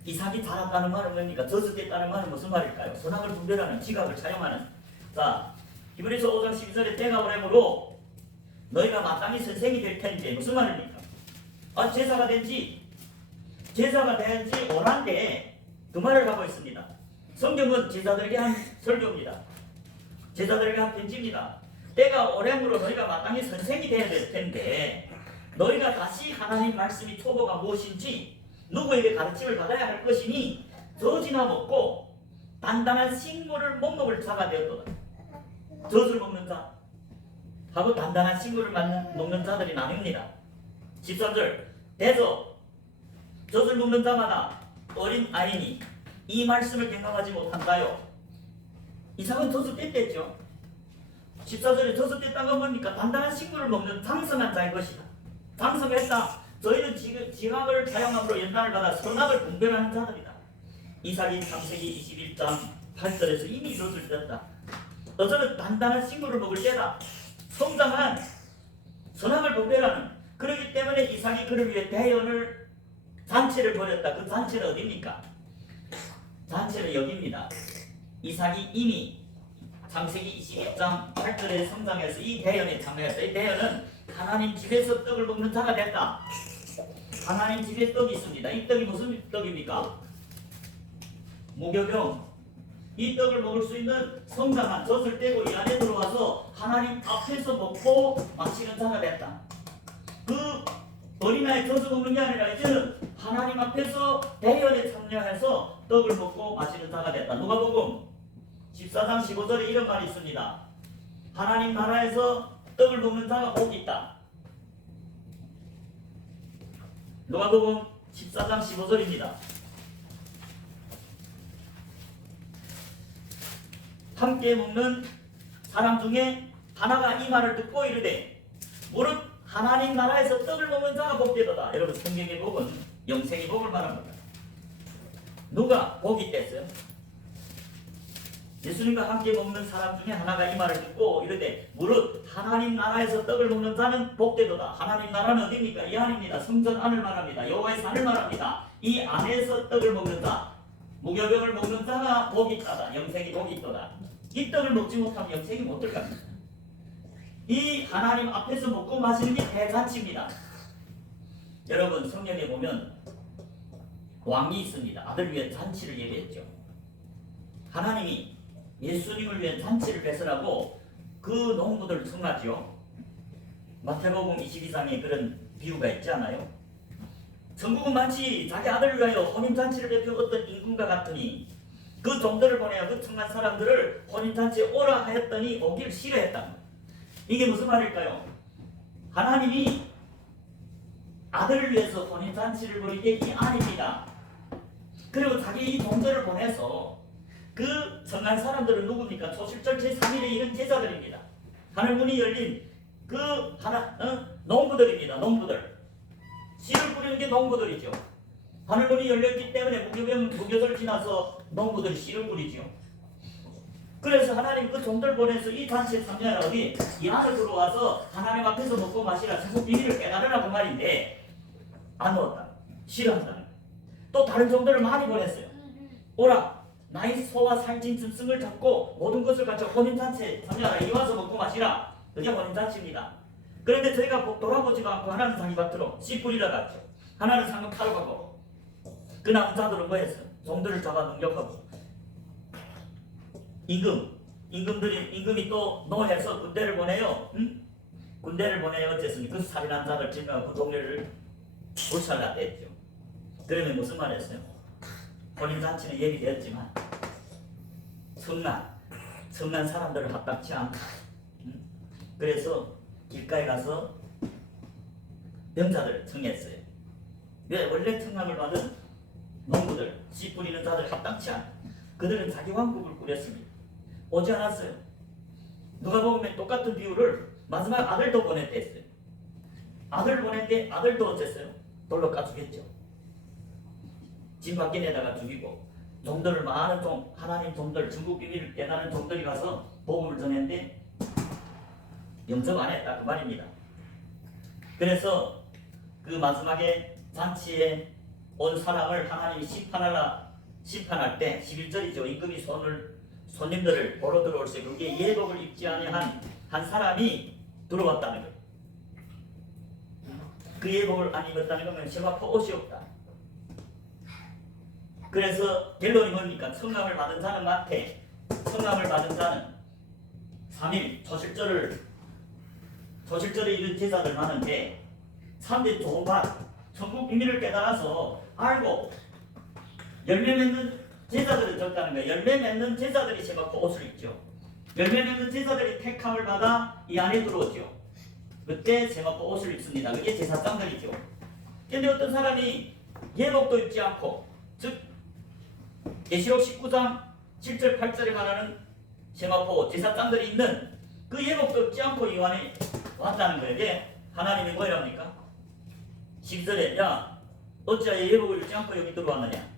이삭이 자랐다는 말은 뭡니까? 젖었다는 말은 무슨 말일까요? 선악을 분별하는 지각을 차용하는. 자, 히브리서 5장 12절에 때가 오래므로 너희가 마땅히 선생이 될 텐데 무슨 말입니까? 제사가 된지 오란데 그 말을 하고 있습니다. 성경은 제자들에게 한 설교입니다. 제자들에게 한 편지입니다. 때가 오래므로 너희가 마땅히 선생이 되어야 될 텐데 너희가 다시 하나님 말씀이 초보가 무엇인지 누구에게 가르침을 받아야 할 것이니 젖이나 먹고 단단한 식물을 못 먹을 자가 되었도다. 젖을 먹는 자 하고 단단한 식물을 먹는 자들이 나뉩니다. 13절 대저 젖을 먹는 자마다 어린 아이니 이 말씀을 경감하지 못한다요. 이삭은 젖을 뗐댔죠. 14절에 젖을 뗐다는 건 뭡니까? 단단한 식물을 먹는 장성한 자의 것이다. 장성했다. 저희는 지금 지각을 사용함으로 연단을 받아 선악을 분별하는 자들이다. 이삭이 창세기 21장 8절에서 이미 젖을 뗐다. 너저는 단단한 식물을 먹을 때다. 성장한 선악을 분별하는. 그렇기 때문에 이삭이 그를 위해 대연을 잔치를 벌였다. 그 잔치는 어디입니까? 잔치는 여기입니다. 이삭이 이미 창세기 22장 8절에 성장해서 이 대연에 참여했어요. 이 대연은 하나님 집에서 떡을 먹는 자가 됐다. 하나님 집에 떡이 있습니다. 이 떡이 무슨 떡입니까? 무교병. 이 떡을 먹을 수 있는 성장한 젖을 떼고 이 안에 들어와서 하나님 앞에서 먹고 마시는 자가 됐다. 그 어린아이 젖을 먹는 게 아니라 이제는 하나님 앞에서 대연에 참여해서 떡을 먹고 마시는 자가 됐다. 누가복음 14장 15절에 이런 말이 있습니다. 하나님 나라에서 떡을 먹는 자가 복이 있다. 누가복음 14장 15절입니다. 함께 먹는 사람 중에 하나가 이 말을 듣고 이르되 무릇 하나님 나라에서 떡을 먹는 자가 복되도다. 여러분 성경의 복은 영생의 복을 말합니다. 누가 복이 됐어요? 예수님과 함께 먹는 사람 중에 하나가 이 말을 듣고 이르되 무릇 하나님 나라에서 떡을 먹는 자는 복되도다. 하나님 나라는 어디입니까? 이 안입니다. 성전 안을 말합니다. 여호와의 산을 말합니다. 이 안에서 떡을 먹는 자, 무교병을 먹는 자가 복이 있다. 영생이 복이 있도다. 이 떡을 먹지 못하면 영생이 못 들어갑니다. 이 하나님 앞에서 먹고 마시는 게 대잔치입니다. 여러분 성경에 보면 왕이 있습니다. 아들 위해 잔치를 예배했죠. 하나님이 예수님을 위해 잔치를 배설하고 그 농부들을 청하죠. 마태복음 22장에 그런 비유가 있지 않아요? 천국은 마치 자기 아들을 위하여 혼인잔치를 베푼 어떤 임금과 같으니 그 종들을 보내어 그 청한 사람들을 혼인잔치에 오라 하였더니 오기를 싫어했다. 이게 무슨 말일까요? 하나님이 아들을 위해서 혼인잔치를 벌일 게 이 안입니다. 그리고 자기 이 종들을 보내서 그 청한 사람들은 누굽니까? 초실절 제3일에 이른 제자들입니다. 하늘문이 열린 그 농부들입니다. 농부들. 씨를 뿌리는 게 농부들이죠. 하늘문이 열렸기 때문에 무교절 지나서 농부들이 씨를 뿌리죠. 그래서 하나님 그 종들 보내서 이 잔치에 참여하라 어디 이 안을 들어와서 하나님 앞에서 먹고 마시라 천국 비밀을 깨달으라 그 말인데 안 넣었다. 싫어한다. 또 다른 종들을 많이 보냈어요. 오라 나의 소와 살찐 짐승을 잡고 모든 것을 갖춰 혼인잔치에 참여하라. 이리 와서 먹고 마시라. 그게 혼인잔치입니다. 그런데 저희가 돌아보지도 않고 하나는 자기 밭으로 씨 뿌리러 갔죠. 하나는 상금 타러 가고 그 남은 자들은 뭐 했어요? 종들을 잡아 능력하고 임금이 또 노해서 군대를 보내요. 응? 군대를 보내요. 어쨌습니까? 그 살인한 자들 지면 그 동네를 불살라게 했죠. 그러면 무슨 말 했어요? 혼인잔치는 예비되었지만 성난 사람들을 합당치 않다. 응? 그래서 길가에 가서 병자들을 청했어요. 왜? 원래 청함을 받은 농부들, 씨 뿌리는 자들 합당치 않다. 그들은 자기 왕국을 꾸렸습니다. 오지 않았어요. 누가 보면 똑같은 비유를 마지막 아들도 보냈댔어요. 아들 보냈는데 아들도 어땠어요? 돌로 까주겠죠. 집 밖에 내다가 죽이고 종들을 많은 하나님 종들 중국 비밀을 깨달은 종들이 가서 복음을 전했는데 영접 안 했다 그 말입니다. 그래서 그 마지막에 잔치에 온 사람을 하나님이 심판할 때 11절이죠. 임금이 손님들을 보러 들어올 때 그게 예복을 입지 아니한 한 사람이 들어왔다는 거예요. 그 예복을 안 입었다는 거면 세마포 옷이 없다. 그래서 결론이 뭡니까? 청함을 받은 자는 많대. 청함을 받은 자는 3일 초실절에 이른 제사들 많은데 3대 좋은 밭 천국 비밀을 깨달아서 알고 열매 맺는 제사들은 적다는 거예요. 열매 맺는 제사들이 세마포 옷을 입죠. 열매 맺는 제사들이 택함을 받아 이 안에 들어오죠. 그때 세마포 옷을 입습니다. 그게 제사장들이죠. 그런데 어떤 사람이 예복도 입지 않고 즉 계시록 19장 7절 8절에 말하는 세마포 제사장들이 있는 그 예복도 입지 않고 이 안에 왔다는 거예요. 이게 하나님이 뭐랍니까? 12절에 야 어찌하여 예복을 입지 않고 여기 들어왔느냐.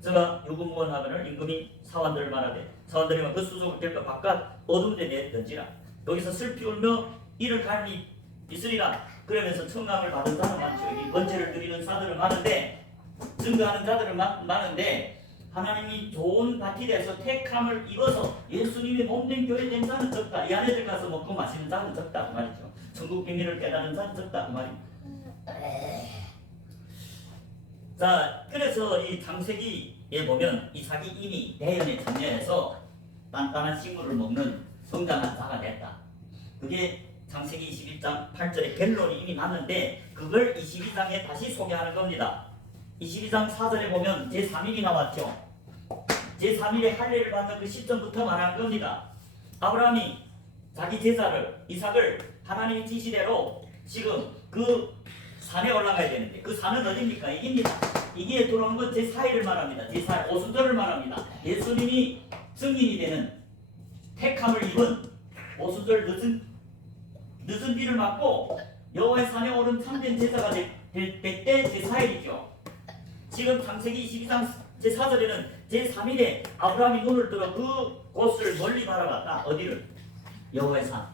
제가 유구무원하거늘 임금이 사원들을 말하되 사원들이 그 수족을 결과 바깥 어두운 데 내던지라. 여기서 슬피 울며 이를 갈미 있으리라. 그러면서 청감을 받은 자는 많죠. 여기 번제를 드리는 자들은 많은데 증거하는 자들은 많은데 하나님이 좋은 밭이 돼서 택함을 입어서 예수님이 몸된 교회 된 자는 적다. 이 안에 들어가서 먹고 마시는 자는 적다 그 말이죠. 천국 비밀을 깨닫는 자는 적다 그 말입니다. 자, 그래서 이 창세기에 보면 이삭이 이미 대연에 참여해서 단단한 식물을 먹는 성장한 자가 됐다. 그게 창세기 21장 8절에 결론이 이미 났는데 그걸 22장에 다시 소개하는 겁니다. 22장 4절에 보면 제3일이 나왔죠. 제3일에 할례를 받는 그 시점부터 말하는 겁니다. 아브라함이 자기 제사를 이삭을 하나님의 지시대로 지금 그 산에 올라가야 되는데 그 산은 어디입니까? 이깁니다. 이기에 들어오는 건 제4일을 말합니다. 제4일 오순절을 말합니다. 예수님이 증인이 되는 택함을 입은 오순절 늦은 비를 맞고 여호와의 산에 오른 참된 제사가 될 때 제4일이죠. 지금 창세기 22장 제4절에는 제3일에 아브라함이 눈을 들어 그 곳을 멀리 바라봤다. 어디를? 여호와의 산.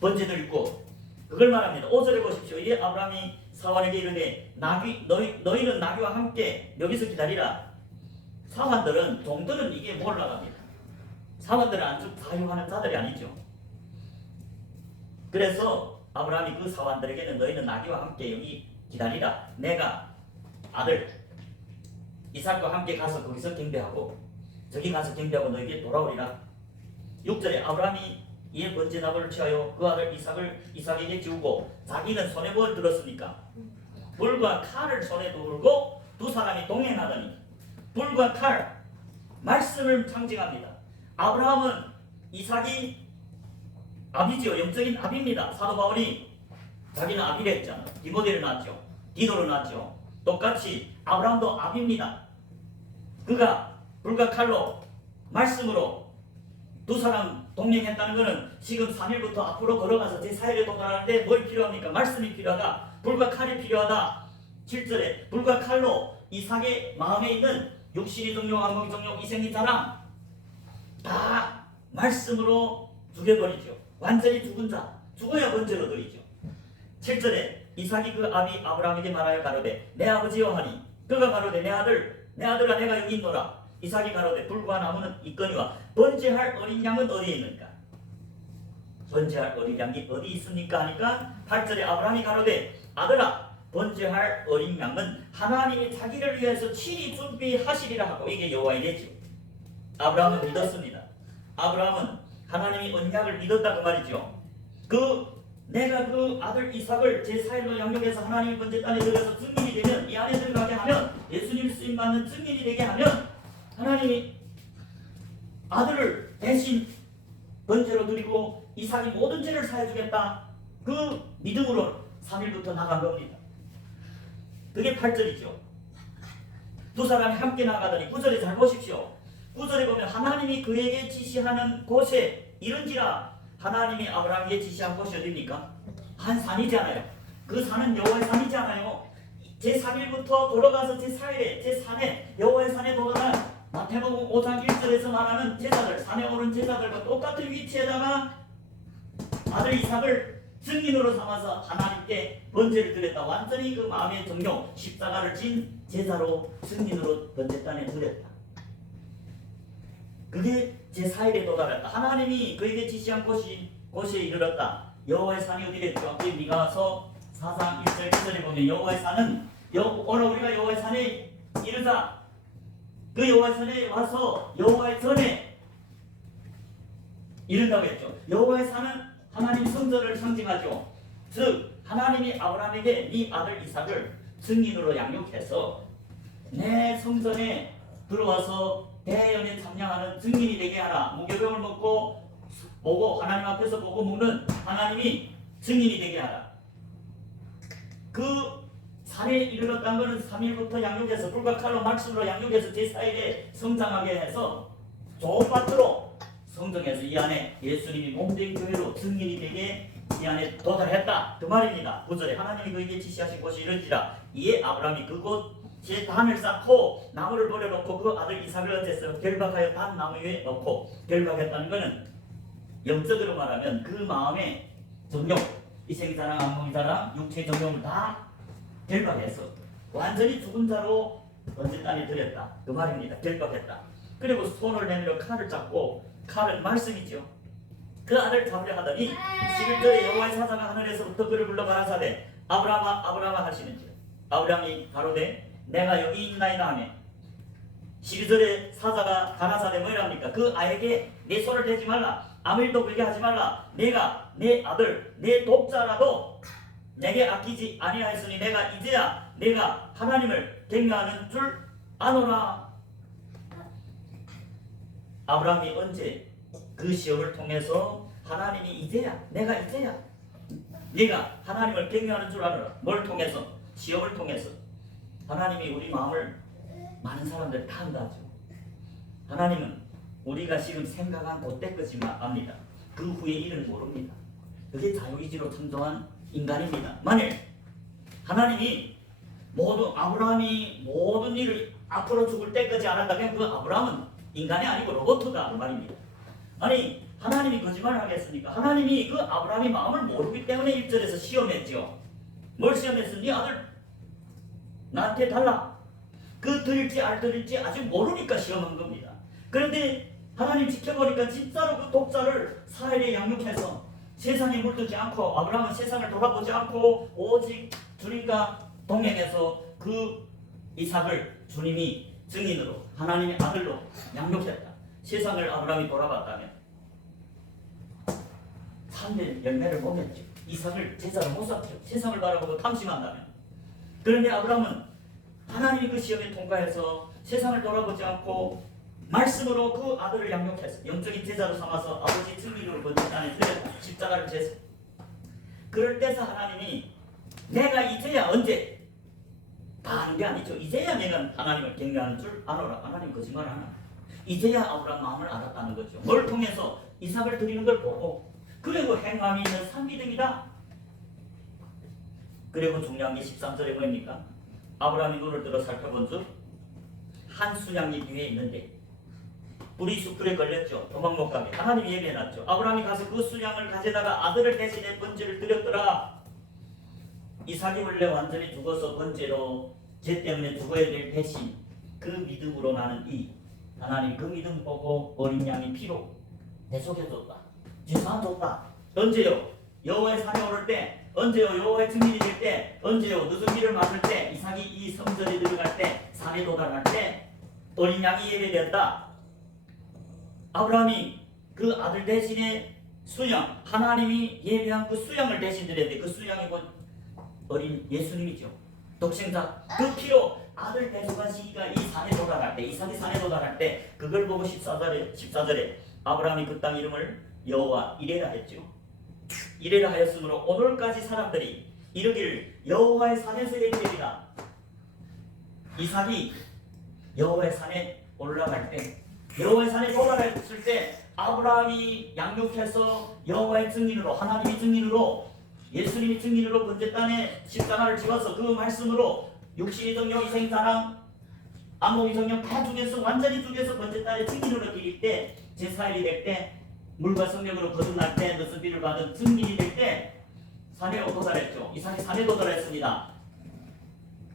번제도 있고 그걸 말합니다. 5절에 보십시오. 이에 아브라함이 사환에게 이르되 너희는 나귀와 함께 여기서 기다리라. 사환들은 종들은 이게 몰라갑니다. 사환들은 안쪽 사유하는 자들이 아니죠. 그래서 아브라함이 그 사환들에게는 너희는 나귀와 함께 여기 기다리라. 내가 아들 이삭과 함께 가서 거기서 경배하고 저기 가서 경배하고 너에게 돌아오리라. 6절에 아브라함이 이에 번제나무를 취하여 그 아들 이삭에게 지우고 자기는 손에 뭘 들었습니까? 불과 칼을 손에 들고 두 사람이 동행하더니 불과 칼 말씀을 상징합니다. 아브라함은 이삭이 아비지요. 영적인 아비입니다. 사도 바울이 자기는 아비를 했잖아. 디모데를 낳았죠. 디도를 낳았죠. 똑같이 아브라함도 아비입니다. 그가 불과 칼로 말씀으로 두 사람 동행했다는 것은 지금 3일부터 앞으로 걸어가서 제4일에 도달하는데 뭘 필요합니까? 말씀이 필요하다. 불과 칼이 필요하다. 7절에 불과 칼로 이삭의 마음에 있는 육신이 정욕, 안목이 정욕, 이생이 자랑 다 말씀으로 죽여버리죠. 완전히 죽은 자, 죽어야 번제로 드리죠. 7절에 이삭이 그 아비 아브라함에게 말하여 가로되 내 아버지여 하니 그가 가로되 내 아들아 내가 여기 있노라. 이삭이 가로되 불과 나무는 있거니와 번제할 어린 양은 어디에 있는가? 번제할 어린 양이 어디 있습니까? 하니까 8절에 아브라함이 가로되 아들아 번제할 어린 양은 하나님이 자기를 위해서 친히 준비하시리라 하고 이게 여호와의 예죠. 아브라함은 믿었습니다. 아브라함은 하나님이 언약을 믿었다 그 말이죠. 내가 그 아들 이삭을 제4일로 양육해서 하나님의 번제단에 들어가서 증인이 되면 이 안에 들어가게 하면 예수님 쓰임받는 증인이 되게 하면 하나님이 아들을 대신 번제로 드리고 이삭이 모든 죄를 사해주겠다. 그 믿음으로 3일부터 나간 겁니다. 그게 8절이죠. 두 사람이 함께 나가더니 9절에 잘 보십시오. 9절에 보면 하나님이 그에게 지시하는 곳에 이른지라. 하나님이 아브라함에게 지시한 곳이 어디입니까? 한 산이잖아요. 그 산은 여호와의 산이잖아요. 제3일부터 돌아가서 제4일에 제3에 여호와의 산에 도달한 마태복음 5장 1절에서 말하는 제자들, 산에 오른 제자들과 똑같은 위치에다가 아들 이삭을 증인으로 삼아서 하나님께 번제를 드렸다. 완전히 그 마음의 정욕, 십자가를 진 제자로 증인으로 번제단에 드렸다. 그게 제4일에 도달했다. 하나님이 그에게 지시한 곳에 이르렀다. 여호와의 산이 어디랬죠? 미가서 4장 1절 2절에 보면 여호와의 산은 오늘 우리가 여호와의 산에 이르자. 그 여호와의 산에 와서 여호와의 전에 이른다고 했죠. 여호와의 산은 하나님 성전을 상징하죠. 즉 하나님이 아브라함에게 네 아들 이삭을 증인으로 양육해서 내 성전에 들어와서 대연에 참여하는 증인이 되게 하라. 무교병을 먹고 보고 하나님 앞에서 보고 먹는 하나님이 증인이 되게 하라. 그 산에 이르렀다는 것은 3일부터 양육해서 불과 칼로 말씀으로 양육해서 제4일에 성장하게 해서 좋은 밭으로 성정해서 이 안에 예수님이 몸된 교회로 증인이 되게 이 안에 도달했다. 그 말입니다. 9절에 하나님이 그에게 지시하신 곳이 이런지라. 이에 아브라함이 그곳 제 단을 쌓고 나무를 버려놓고 그 아들 이삭을 어땠어요? 결박하여 단 나무 위에 놓고 결박했다는 것은 영적으로 말하면 그 마음의 정욕, 이생사랑, 안목사랑, 육체 정욕을 다 결박해서 완전히 죽은 자로 번제단에 드렸다. 그 말입니다. 결박했다. 그리고 손을 내밀어 칼을 잡고 칼은 말씀이죠. 그 아들 잡으려 하더니 11절에 여호와의 사자가 하늘에서부터 그를 불러 가라사대 아브라함아 아브라함아 하시는지요. 아브라함이 가로되 내가 여기 있나이다 하며 12절에 사자가 가라사대 뭐랍니까? 그 아이에게 내 손을 대지 말라. 아무 일도 그렇게 하지 말라. 내가 내 아들 내 독자라도 내게 아끼지 아니하였으니 내가 이제야 내가 하나님을 경외하는 줄 아노라. 아브라함이 언제 그 시험을 통해서 하나님이 이제야 내가 하나님을 경외하는 줄 아노라. 뭘 통해서? 시험을 통해서. 하나님이 우리 마음을 많은 사람들 다 안다죠. 하나님은 우리가 지금 생각한 그때까지만 압니다. 그 후의 일을 모릅니다. 그게 자유의지로 창조한 인간입니다. 만일 하나님이 아브라함이 모든 일을 앞으로 죽을 때까지 안 한다면 그 아브라함은 인간이 아니고 로봇이다 그 말입니다. 아니 하나님이 거짓말을 하겠습니까? 하나님이 그 아브라함의 마음을 모르기 때문에 1절에서 시험했죠. 뭘 시험했으니 네 아들 나한테 달라. 그 드릴지 안 드릴지 아직 모르니까 시험한 겁니다. 그런데 하나님 지켜보니까 진짜로 그 독자를 4일에 양육해서 세상에 물들지 않고 아브라함은 세상을 돌아보지 않고 오직 주님과 동행해서 그 이삭을 주님이 증인으로 하나님의 아들로 양육했다. 세상을 아브라함이 돌아봤다면 3년 열매를 못 맺죠. 이삭을 제자로 못 삼죠. 세상을 바라보고 탐심한다면. 그런데 아브라함은 하나님이 그 시험에 통과해서 세상을 돌아보지 않고 말씀으로 그 아들을 양육해서 영적인 제자로 삼아서 아버지 증인으로 번제단에 드렸다. 십자가를 제서 그럴 때서 하나님이 내가 이제야 언제 다 하는 게 아니죠. 이제야 내가 하나님을 경외하는 줄 아노라. 하나님 거짓말 안 하나. 이제야 아브라함 마음을 알았다는 거죠. 뭘 통해서? 이삭을 드리는 걸 보고 그리고 행함이 있는 산미등이다. 그리고 중요한 게 13절에 뭐입니까? 아브라함이 눈을 들어 살펴본즉 한 수양이 뒤에 있는데 뿔이 수풀에 걸렸죠. 도망 못 가게 하나님이 예비해놨죠. 아브라함이 가서 그 수양을 가져다가 아들을 대신해 번제를 드렸더라. 이삭이 원래 완전히 죽어서 번제로 죄 때문에 죽어야 될 대신 그 믿음으로 나는 이 하나님 그 믿음 보고 어린 양의 피로 대속해줬다. 죄사함 줬다. 언제요? 여호와의 산에 오를 때, 언제요? 여호와의 증인이 될 때, 언제요? 늦은 비를 맞을 때, 이삭이 이 성전에 들어갈 때, 산에 도달할 때 어린 양이 예배되었다. 아브라함이 그 아들 대신에 수양, 하나님이 예배한 그 수양을 대신 드렸는데 그 수양이 곧 어린 예수님이죠. 독생자. 그 피로 아들 대속한 시기가 이 산에 도달할 때, 이삭이 산에 도달할 때 그걸 보고 14절에 아브라함이 그 땅 이름을 여호와 이레라 했죠. 이레라 하였으므로 오늘까지 사람들이 이르기를 여호와의 산에서 예배되리라. 이삭이 여호와의 산에 올라갈 때, 여호와의 산에 도달했을 때 아브라함이 양육해서 여호와의 증인으로, 하나님의 증인으로, 예수님이 증인으로 번제 땅에 십자가를 지어서 그 말씀으로 육신이 정령 이생이 사랑 안목이 정령 다 죽여서 완전히 죽여서 번제 땅에 증인으로 드릴 때, 제4일이 될 때, 물과 성령으로 거듭날 때, 늦은 비를 받은 증인이 될 때 산에 도달했죠. 이삭이 산에 도달했습니다.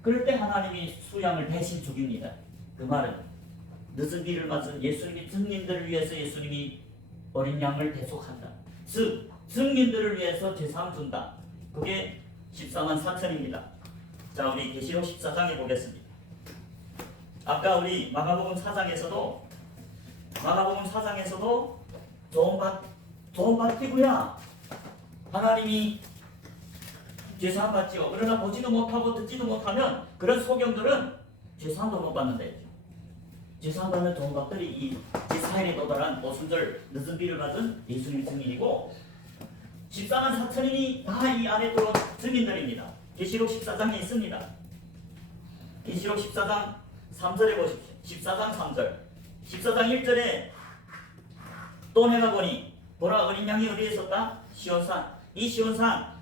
그럴 때 하나님이 수양을 대신 죽입니다. 그 말은 늦은 비를 맞은 예수님이 증인들을 위해서 예수님이 어린 양을 대속한다. 즉 증인들을 위해서 제사함 준다. 그게 14만 4천입니다. 자, 우리 계시록 14장에 보겠습니다. 아까 우리 마가복음 4장에서도 좋은 밭이구야. 하나님이 제사함 받지요. 그러나 보지도 못하고 듣지도 못하면 그런 소경들은 제사함도 못 받는다 했죠. 제사함 받는 좋은 밭들이 이 제4일에 도달한 오순절 늦은 비를 맞은 예수님 증인이고 14만 4천인이 다 이 안에 들어온 증인들입니다. 계시록 14장에 있습니다. 계시록 14장 3절에 보십시오. 14장 3절 14장 1절에 또 내가 보니 보라 어린 양이 어디에 있었다? 시온산. 이 시온산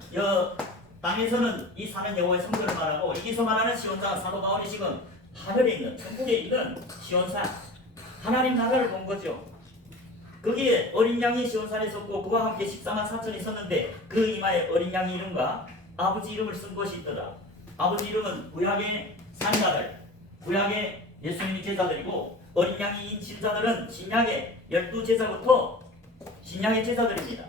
땅에서는 이 산은 여호와의 성전을 말하고 여기서 말하는 시온산 사도 바울이 지금 하늘에 있는 천국에 있는 시온산 하나님 나라를 본 거죠. 거기에 어린 양이 시온산에 있었고 그와 함께 14만 4천이 있었는데 그 이마에 어린 양의 이름과 아버지 이름을 쓴 것이 있더라. 아버지 이름은 구약의 산자들, 구약의 예수님의 제자들이고 어린 양이 인 신자들은 신약의 12제자부터 신약의 제자들입니다.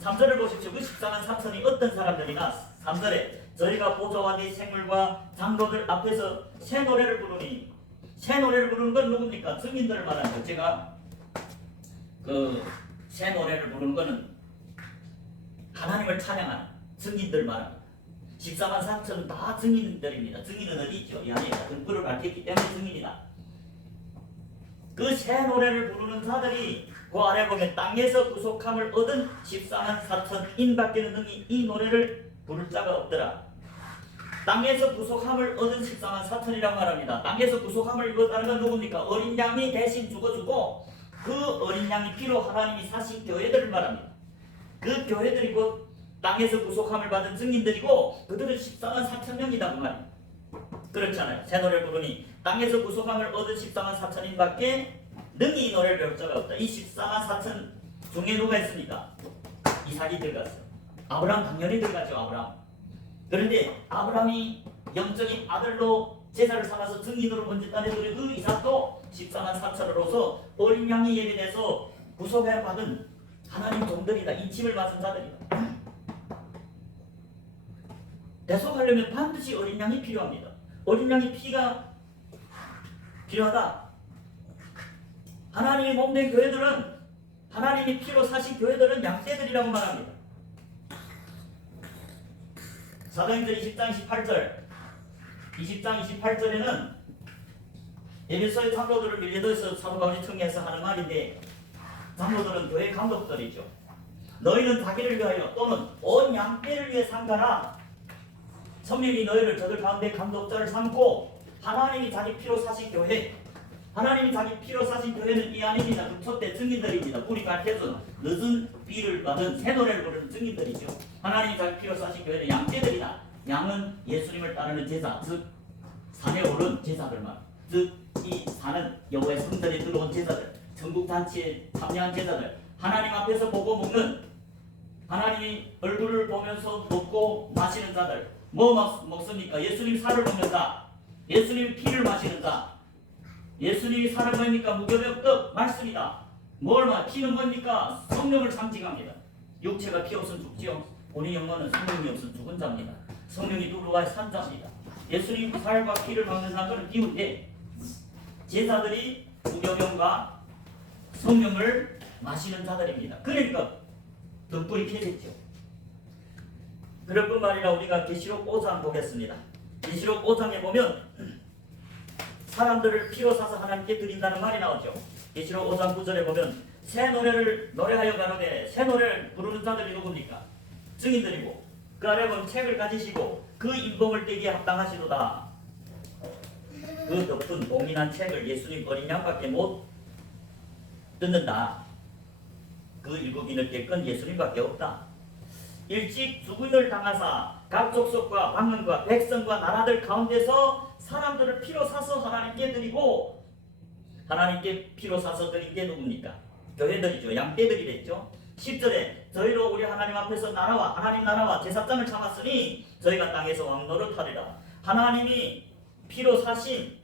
3절을 보십시오. 그 14만 4천이 어떤 사람들이나 3절에 저희가 보좌와 네 생물과 장로들 앞에서 새 노래를 부르니 새 노래를 부르는 건 누굽니까? 증인들을 말하는 거. 제가 그 새 노래를 부르는 거는 하나님을 찬양하는 증인들 말합니다. 14만 4천은 다 증인들입니다. 증인은 어디 있죠? 이 안에 등불을 밝혔기 때문에 증인이다. 그 새 노래를 부르는 자들이 그 아래 보면 땅에서 구속함을 얻은 14만 4천인밖에는 능히 이 노래를 부를 자가 없더라. 땅에서 구속함을 얻은 14만 4천이라고 말합니다. 땅에서 구속함을 얻었다는 건 누굽니까? 어린 양이 대신 죽어주고 그 어린 양이 피로 하나님이 사신 교회들을 말합니다. 그 교회들이 곧 땅에서 구속함을 받은 증인들이고 그들은 14만 4천 명이다 그 말입니다. 그렇잖아요. 새 노래를 부르니 땅에서 구속함을 얻은 14만 4천인밖에 능히 이 노래를 배울 자가 없다. 이 14만 4천 중에 누가 있습니까? 이삭이 들어갔어요. 아브라함 당연히 들어갔죠. 아브라함. 그런데 아브라함이 영적인 아들로 제사를 삼아서 증인으로 번제 땅에 들인 그 이삭도 14만 4천으로서 어린 양이 예배돼서 구속해 받은 하나님 종들이다. 인침을 받은 자들이다. 대속하려면 반드시 어린 양이 필요합니다. 어린 양의 피가 필요하다. 하나님의 몸된 교회들은 하나님이 피로 사신 교회들은 양떼들이라고 말합니다. 사도행전 20장 28절에는 에베소의 장로들을 밀려들어서 사도 바울이 청해서 하는 말인데 장로들은 교회 감독들이죠. 너희는 자기를 위하여 또는 온 양떼를 위해 상가라. 성령이 너희를 저들 가운데 감독자를 삼고 하나님이 자기 피로 사신 교회, 하나님이 자기 피로 사신 교회는 이 안입니다. 그 첫대 증인들입니다. 불이 밝혀서 늦은 비를 받은 새 노래를 부르는 증인들이죠. 하나님이 자기 피로 사신 교회는 양떼들이다. 양은 예수님을 따르는 제자, 즉 산에 오른 제자들만, 즉 이 산은 여호와의 성전에 들어온 제자들, 천국 잔치에 참여한 제자들, 하나님 앞에서 보고 먹는, 하나님이 얼굴을 보면서 먹고 마시는 자들. 뭐 먹습니까? 예수님 살을 먹는 자, 예수님 피를 마시는 자, 예수님이 살은 뭡니까? 무교병 떡 말씀이다. 피는 뭡니까? 성령을 상징합니다. 육체가 피 없으면 죽지요. 우리 영혼은 성령이 없으면 죽은 자입니다. 성령이 누구와 산 자입니다. 예수님 살과 피를 먹는 사람들은 비운데 제자들이 무교병과 성령을 마시는 자들입니다. 그러니까 등불이 켜졌죠. 그럴 뿐만 아니라 우리가 계시록 5장 보겠습니다. 계시록 5장에 보면 사람들을 피로 사서 하나님께 드린다는 말이 나오죠. 계시록 5장 9절에 보면 새 노래를 노래하여 가로되 새 노래를 부르는 자들이 누굽니까? 증인들이고 그 아래 보면 책을 가지시고 그 인봉을 떼기에 합당하시도다. 그 덮은 봉인한 책을 예수님 어린 양밖에 못 뜯는다. 그 일곱인을 깰 예수님밖에 없다. 일찍 죽음을 당하사 각 족속과 방언과 백성과 나라들 가운데서 사람들을 피로 사서 하나님께 드리고 하나님께 피로 사서 드린 게 누굽니까? 교회들이죠. 양떼들이 됐죠. 10절에 저희로 우리 하나님 앞에서 나라와 하나님 나라와 제사장을 참았으니 저희가 땅에서 왕 노릇하리라. 하나님이 피로 사신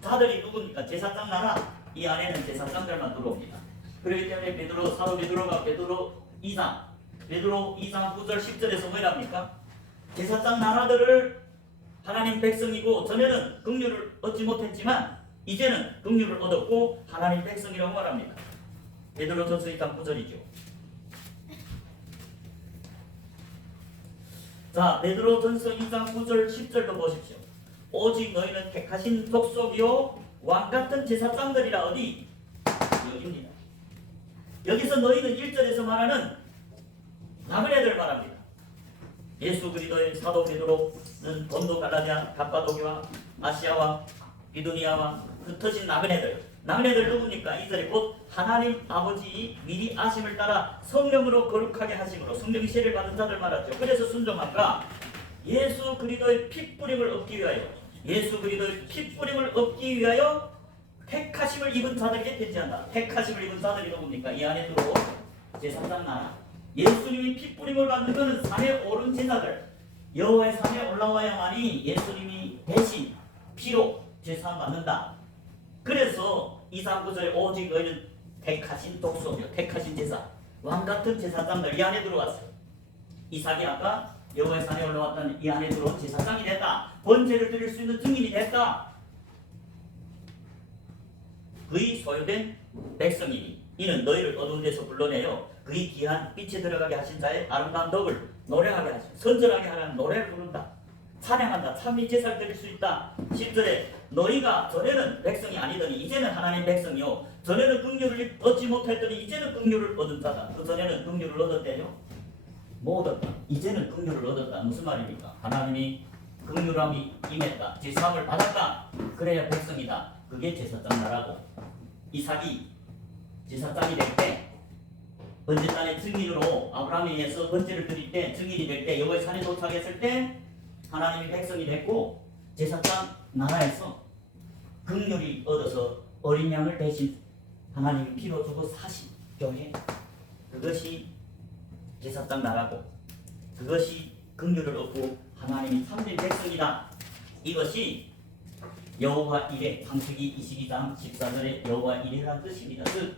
자들이 누굽니까? 제사장 나라. 이 안에는 제사장들만 들어옵니다. 그렇기 때문에 사도 베드로가 베드로 2장 9절 10절에서 뭐랍니까? 제사장 나라들을 하나님 백성이고 전에는 긍휼을 얻지 못했지만 이제는 긍휼을 얻었고 하나님 백성이라고 말합니다. 베드로전서 2장 9절이죠. 자, 베드로전서 2장 9절 10절도 보십시오. 오직 너희는 택하신 족속이요 왕같은 제사장들이라. 어디? 여기입니다. 여기서 너희는 1절에서 말하는 나그네들 말합니다. 예수 그리스도의 사도 베드로는 본도 갈라디아 갑바도기와 아시아와 비두니아와 흩어진 나그네들 누굽니까? 2절에 곧 하나님 아버지 미리 아심을 따라 성령으로 거룩하게 하심으로 성령 세례를 받은 자들 말하죠. 그래서 순종한가? 예수 그리스도의 핏부림을 얻기 위하여 택하심을 입은 자들에게 편지한다. 택하심을 입은 자들이 누굽니까? 이 안에 들어오 제사장 나라. 예수님이 핏부림을 받는 것은 산에 오른 제자들, 여호와의 산에 올라와야만이 예수님이 대신 피로 제사 받는다. 그래서 2장 9절에 오직 너희는 택하신 독소며 택하신 제사, 왕같은 제사장들 이 안에 들어왔어요. 이삭이 아까 여호와의 산에 올라왔다는 이 안에 들어온 제사장이 됐다. 번제를 드릴 수 있는 증인이 됐다. 그의 소유된 백성이니 이는 너희를 어두운 데서 불러내요 그의 귀한 빛에 들어가게 하신 자의 아름다운 덕을 노래하게 하시고 선전하게 하라는 노래를 부른다. 찬양한다. 참미 제사를 드릴 수 있다. 10절에 너희가 전에는 백성이 아니더니 이제는 하나님 백성이요 전에는 긍휼을 얻지 못했더니 이제는 긍휼을 얻은 자다. 그 전에는 긍휼을 얻었대요? 뭐 얻었다? 이제는 긍휼을 얻었다. 무슨 말입니까? 하나님이 긍휼함이 임했다. 제사함을 받았다. 그래야 백성이다. 그게 제사장 나라고. 이삭이 제사장이 될 때 번제단의 증인으로 아브라함에 의해서 번제를 드릴 때 증인이 될 때 여호와의 산에 도착했을 때 하나님이 백성이 됐고 제사장 나라에서 긍휼이 얻어서 어린 양을 대신 하나님이 피로 주고 사신 교회, 그것이 제사장 나라고 그것이 긍휼을 얻고 하나님이 참된 백성이다. 이것이 여호와 이레, 창세기 22장 14절에 여호와 이레라는 뜻입니다. 즉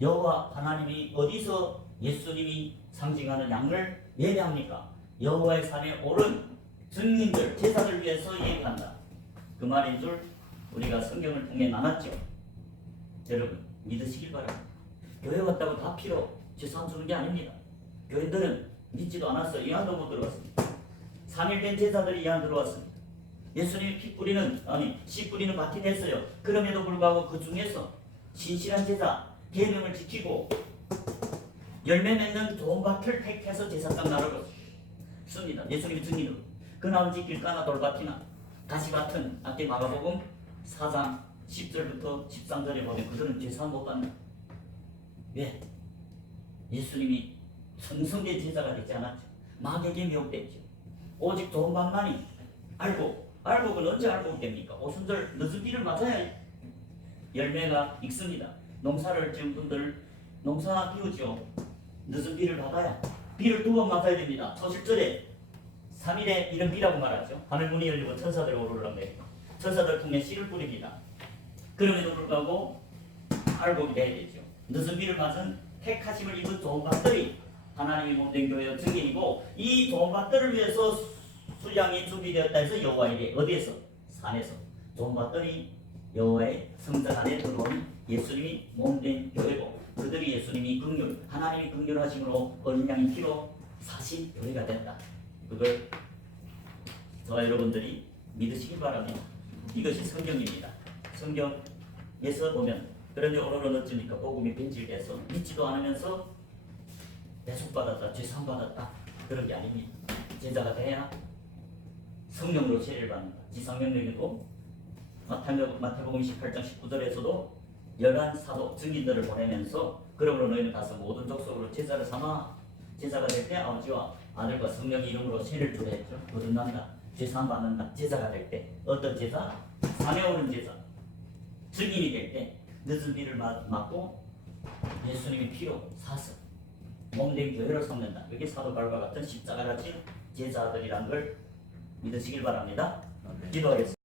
여호와 하나님이 어디서 예수님이 상징하는 양을 예배합니까? 여호와의 산에 오른 증인들, 제사를 위해서 예배한다. 그 말인 줄 우리가 성경을 통해 나눴죠. 여러분 믿으시길 바랍니다. 교회 왔다고 다 피로 제사 주는 게 아닙니다. 교회들은 믿지도 않았어요. 이 안도 못 들어왔습니다. 3일 된 제사들이 이 안 들어왔습니다. 예수님이 씨 뿌리는 밭이 됐어요. 그럼에도 불구하고 그 중에서 신실한 제사, 계명을 지키고 열매 맺는 좋은 밭을 택해서 제사장 나라로 씁니다. 예수님이 증인으로. 그 나머지 길가나 돌밭이나 가시밭은 앞에 마가복음 4장 10절부터 13절에 보면 그들은 제사 못 받는. 왜? 예수님이 성성된 제사가 되지 않았죠. 마귀에게 미혹됐죠. 오직 좋은 밭만이 알고 그건 언제 알고 됩니까? 오순절 늦은 비를 맞아야 열매가 익습니다. 농사를 지은 분들 농사 비우죠. 늦은 비를 받아야 비를 2번 맞아야 됩니다. 초실절에 3일에 이른 비라고 말하죠. 하늘 문이 열리고 천사들이 오르는데 천사들 통해 씨를 뿌립니다. 그럼에도 불구하고 알고 돼야 되죠. 늦은 비를 맞은 택하심을 입은 좋은 밭들이 하나님의 몸된 교회의 증인이고, 이 좋은 밭들을 위해서 수량이 준비되었다 해서 여호와에게, 어디에서? 산에서 좋은 밭들이 여호와의 성전 안에 들어온 예수님이 몸된 교회고, 그들이 예수님이 긍휼, 하나님이 긍휼하심으로 어린 양의 피로 사신 교회가 된다. 그걸 저와 여러분들이 믿으시기 바랍니다. 이것이 성경입니다. 성경에서 보면, 그런데 오늘은 어찌니까 복음이 변질돼서 믿지도 않으면서 배속받았다, 죄상받았다, 그런 게 아닙니다. 제자가 돼야 성령으로 세례를 받는다. 지상명령이고, 마태복음 28장 19절에서도 11사도 증인들을 보내면서, 그러므로 너희는 가서 모든 족속으로 제자를 삼아 제자가 될 때 아버지와 아들과 성령의 이름으로 세례를 주라 했죠. 거듭난다, 죄사함 받는다. 제자가 될 때 어떤 제자? 산에 오른 제자, 증인이 될 때 늦은 비를 맞고 예수님의 피로 사서 몸된 교회를 삼는다. 이게 사도 바울과 같은 십자가같이 제자들이란 걸 믿으시길 바랍니다. 기도하겠습니다.